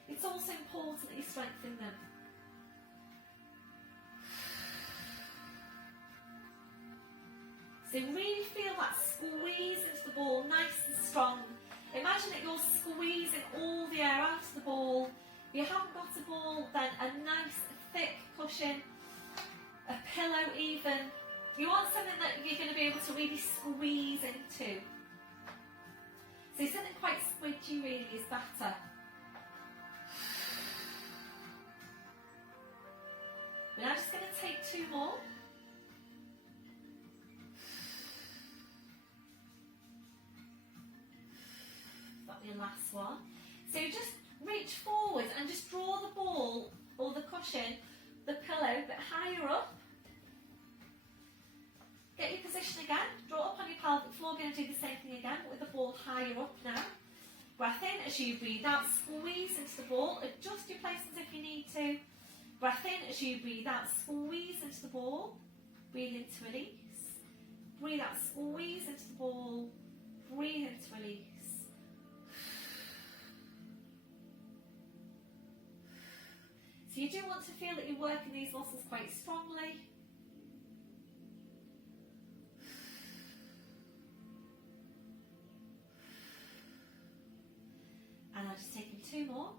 it's also important that you strengthen them. So really feel that squeeze into the ball, nice and strong. Imagine that you're squeezing all the air out of the ball. If you haven't got a ball, then a nice thick cushion, a pillow even. You want something that you're going to be able to really squeeze into. So something quite squidgy really is better. We're now just going to take 2 more. That'll be the last one. So just reach forward and just draw the ball or the cushion, the pillow, a bit higher up. Get your position again, draw up on your pelvic floor, going to do the same thing again, but with the ball higher up now. Breath in as you breathe out, squeeze into the ball, adjust your placements if you need to. Breath in as you breathe out, squeeze into the ball, breathe in to release. Breathe out, squeeze into the ball, breathe in to release. So you do want to feel that you're working these muscles quite strongly. And I'm just taking 2 more.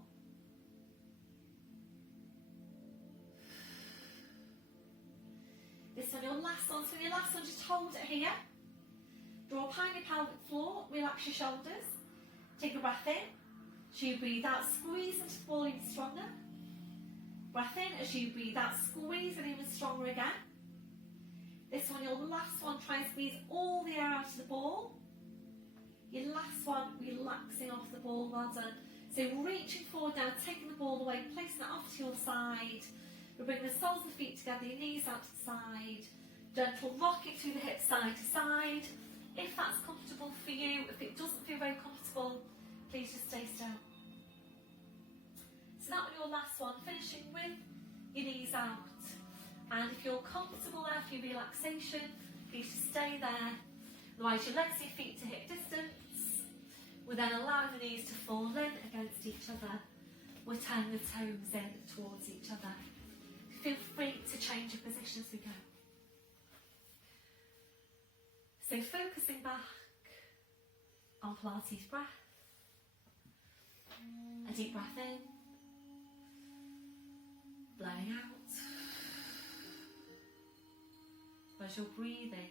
This one, your last one. So your last one, just hold it here. Draw behind your pelvic floor, relax your shoulders. Take a breath in. As you breathe out, squeeze into the ball even stronger. Breath in, as you breathe out, squeeze and even stronger again. This one, your last one, try and squeeze all the air out of the ball. Your last one, relaxing off the ball, well done. So reaching forward now, taking the ball away, placing it off to your side. We'll bring the soles of the feet together, your knees out to the side. Gentle rocking through the hips side to side. If that's comfortable for you, if it doesn't feel very comfortable, please just stay still. So that was your last one, finishing with your knees out. And if you're comfortable there for your relaxation, please just stay there. Otherwise your legs and your feet to hip distance. We're then allowing the knees to fall in against each other. We're turning the toes in towards each other. Feel free to change your position as we go. So focusing back on Pilates breath. A deep breath in. Blowing out. As you're breathing,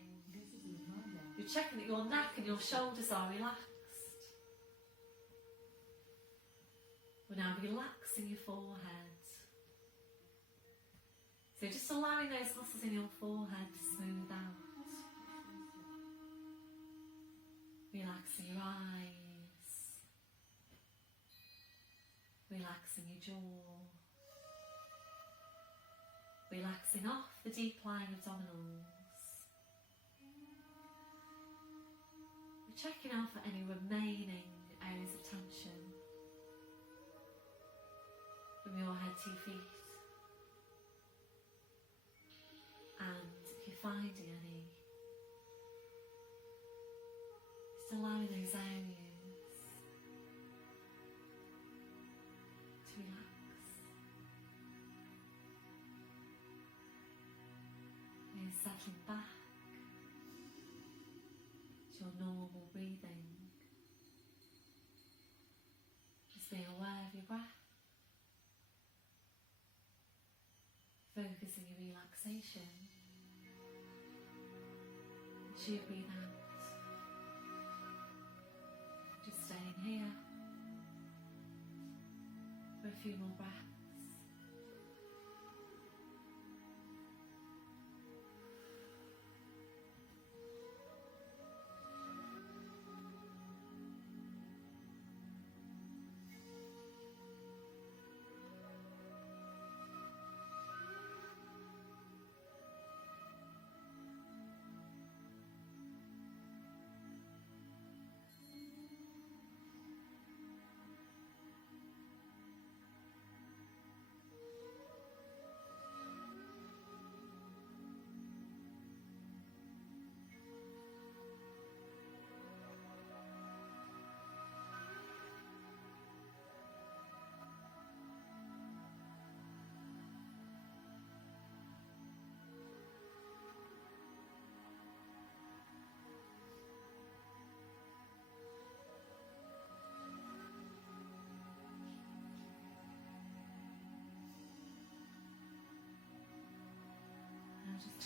you're checking that your neck and your shoulders are relaxed. We're now relaxing your forehead. So just allowing those muscles in your forehead to smooth out. Relaxing your eyes. Relaxing your jaw. Relaxing off the deep lying abdominals. We're checking out for any remaining areas of tension from your head to your feet. And if you're finding any, just allowing those areas to relax. And settling back to your normal breathing. Just being aware of your breath. Focusing your relaxation as you breathe out. Just staying here for a few more breaths.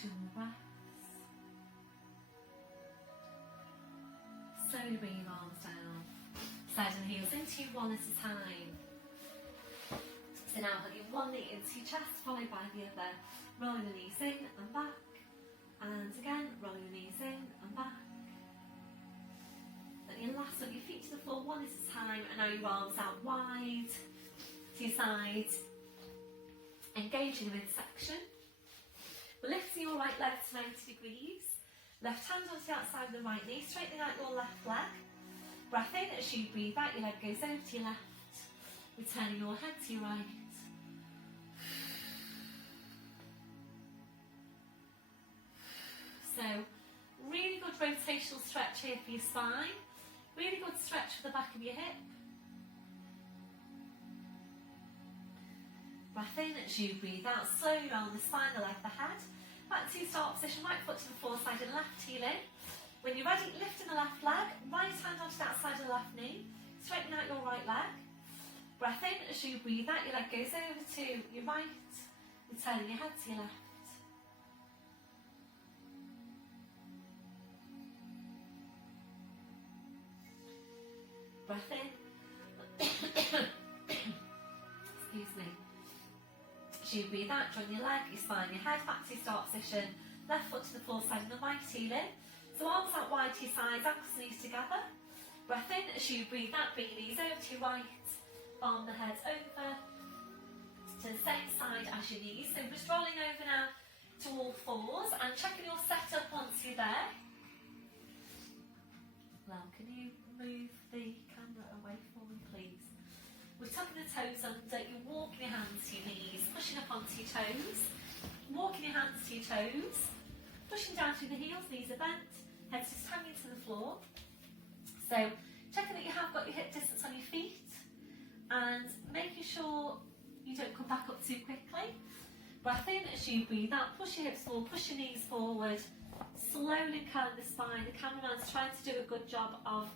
2 more breaths. Slowly bring your arms down, side and heels into you one at a time. So now hugging one knee into your chest, followed by the other. Rolling the knees in and back, and again, rolling the knees in and back. Then your last hug your feet to the floor one at a time, and now your arms out wide to your side, engaging the midsection. We're lifting your right leg to 90 degrees. Left hand onto the outside of the right knee, straightening out your left leg. Breath in as you breathe out, your leg goes over to your left, returning your head to your right. So, really good rotational stretch here for your spine. Really good stretch for the back of your hip. Breath in as you breathe out, slowly roll the spine, the leg, the head. Back to your start position, right foot to the foreside and left heel in. When you're ready, lifting the left leg, right hand onto that side of the left knee, straighten out your right leg. Breath in as you breathe out, your leg goes over to your right, returning your head to your left. Breath in. Excuse me. As you breathe out, join your leg, your spine, your head back to your start position. Left foot to the floor side and the right heel in. So arms out wide to your sides, ankles and knees together. Breath in as you breathe out, bring your knees over to your right. Arm the head over to the same side as your knees. So just rolling over now to all fours and checking your setup once you're there. Well, can you move the camera away for me, please? We're tucking the toes under, you're walking your hands to your knees, pushing up onto your toes, walking your hands to your toes, pushing down through the heels, knees are bent, head's just hanging to the floor. So, checking that you have got your hip distance on your feet, and making sure you don't come back up too quickly. Breath in as you breathe out, push your hips forward, push your knees forward, slowly curl the spine. The cameraman's trying to do a good job of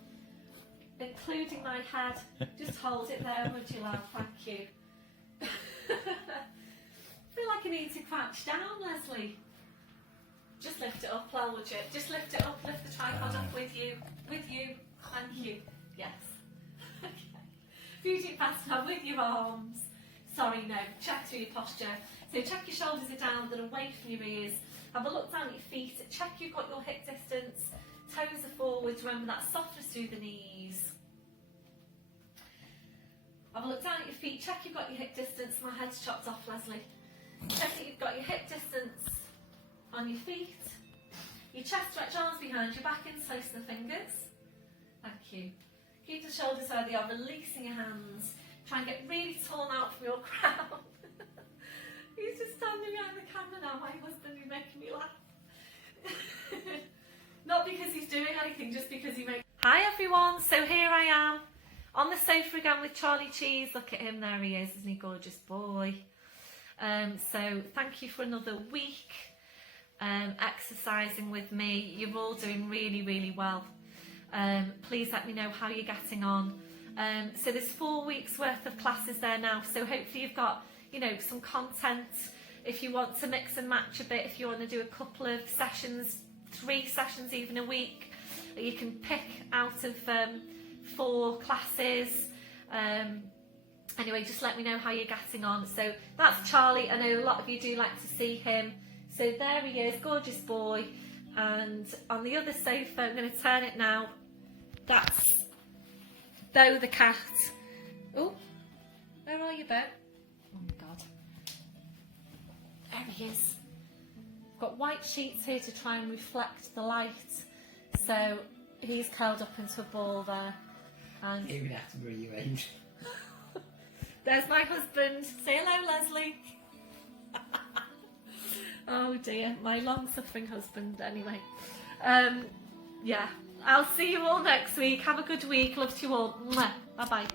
including my head. Just hold it there, would you, love? Thank you. I feel like I need to crouch down, Leslie. Just lift it up, well, would you? Just lift it up, lift the tripod up with you. With you. Thank you. Yes. Okay. Beauty pasta with your arms. Sorry, no. Check through your posture. So check your shoulders are down, they're away from your ears. Have a look down at your feet. Check you've got your hip distance. Toes are forward. Remember that softness through the knees. Have a look down at your feet. Check you've got your hip distance. My head's chopped off, Leslie. Check that you've got your hip distance on your feet. Your chest stretch, arms behind your back, interlace the fingers. Thank you. Keep the shoulders where they are, releasing your hands. Try and get really torn out from your crown. He's just standing behind the camera now, my husband, who's making me laugh. Not because he's doing anything, just because he makes... Hi everyone, so here I am on the sofa again with Charlie Cheese. Look at him, there he is, isn't he gorgeous boy? So thank you for another week exercising with me. You're all doing really, really well. Please let me know how you're getting on. So there's 4 weeks worth of classes there now, so hopefully you've got, you know, some content. If you want to mix and match a bit, if you want to do a couple of sessions, 3 sessions even a week, you can pick out of 4 classes. Anyway, just let me know how you're getting on. So that's Charlie. I know a lot of you do like to see him. So there he is, gorgeous boy. And on the other sofa, I'm going to turn it now. That's Bo the cat. Oh, where are you, Bo? Oh my God. There he is. I've got white sheets here to try and reflect the light. So he's curled up into a ball there. And You're going to have to bring your end. there's my husband. Say hello, Leslie. Oh dear, my long-suffering husband anyway. Yeah, I'll see you all next week. Have a good week. Love to you all. Bye-bye.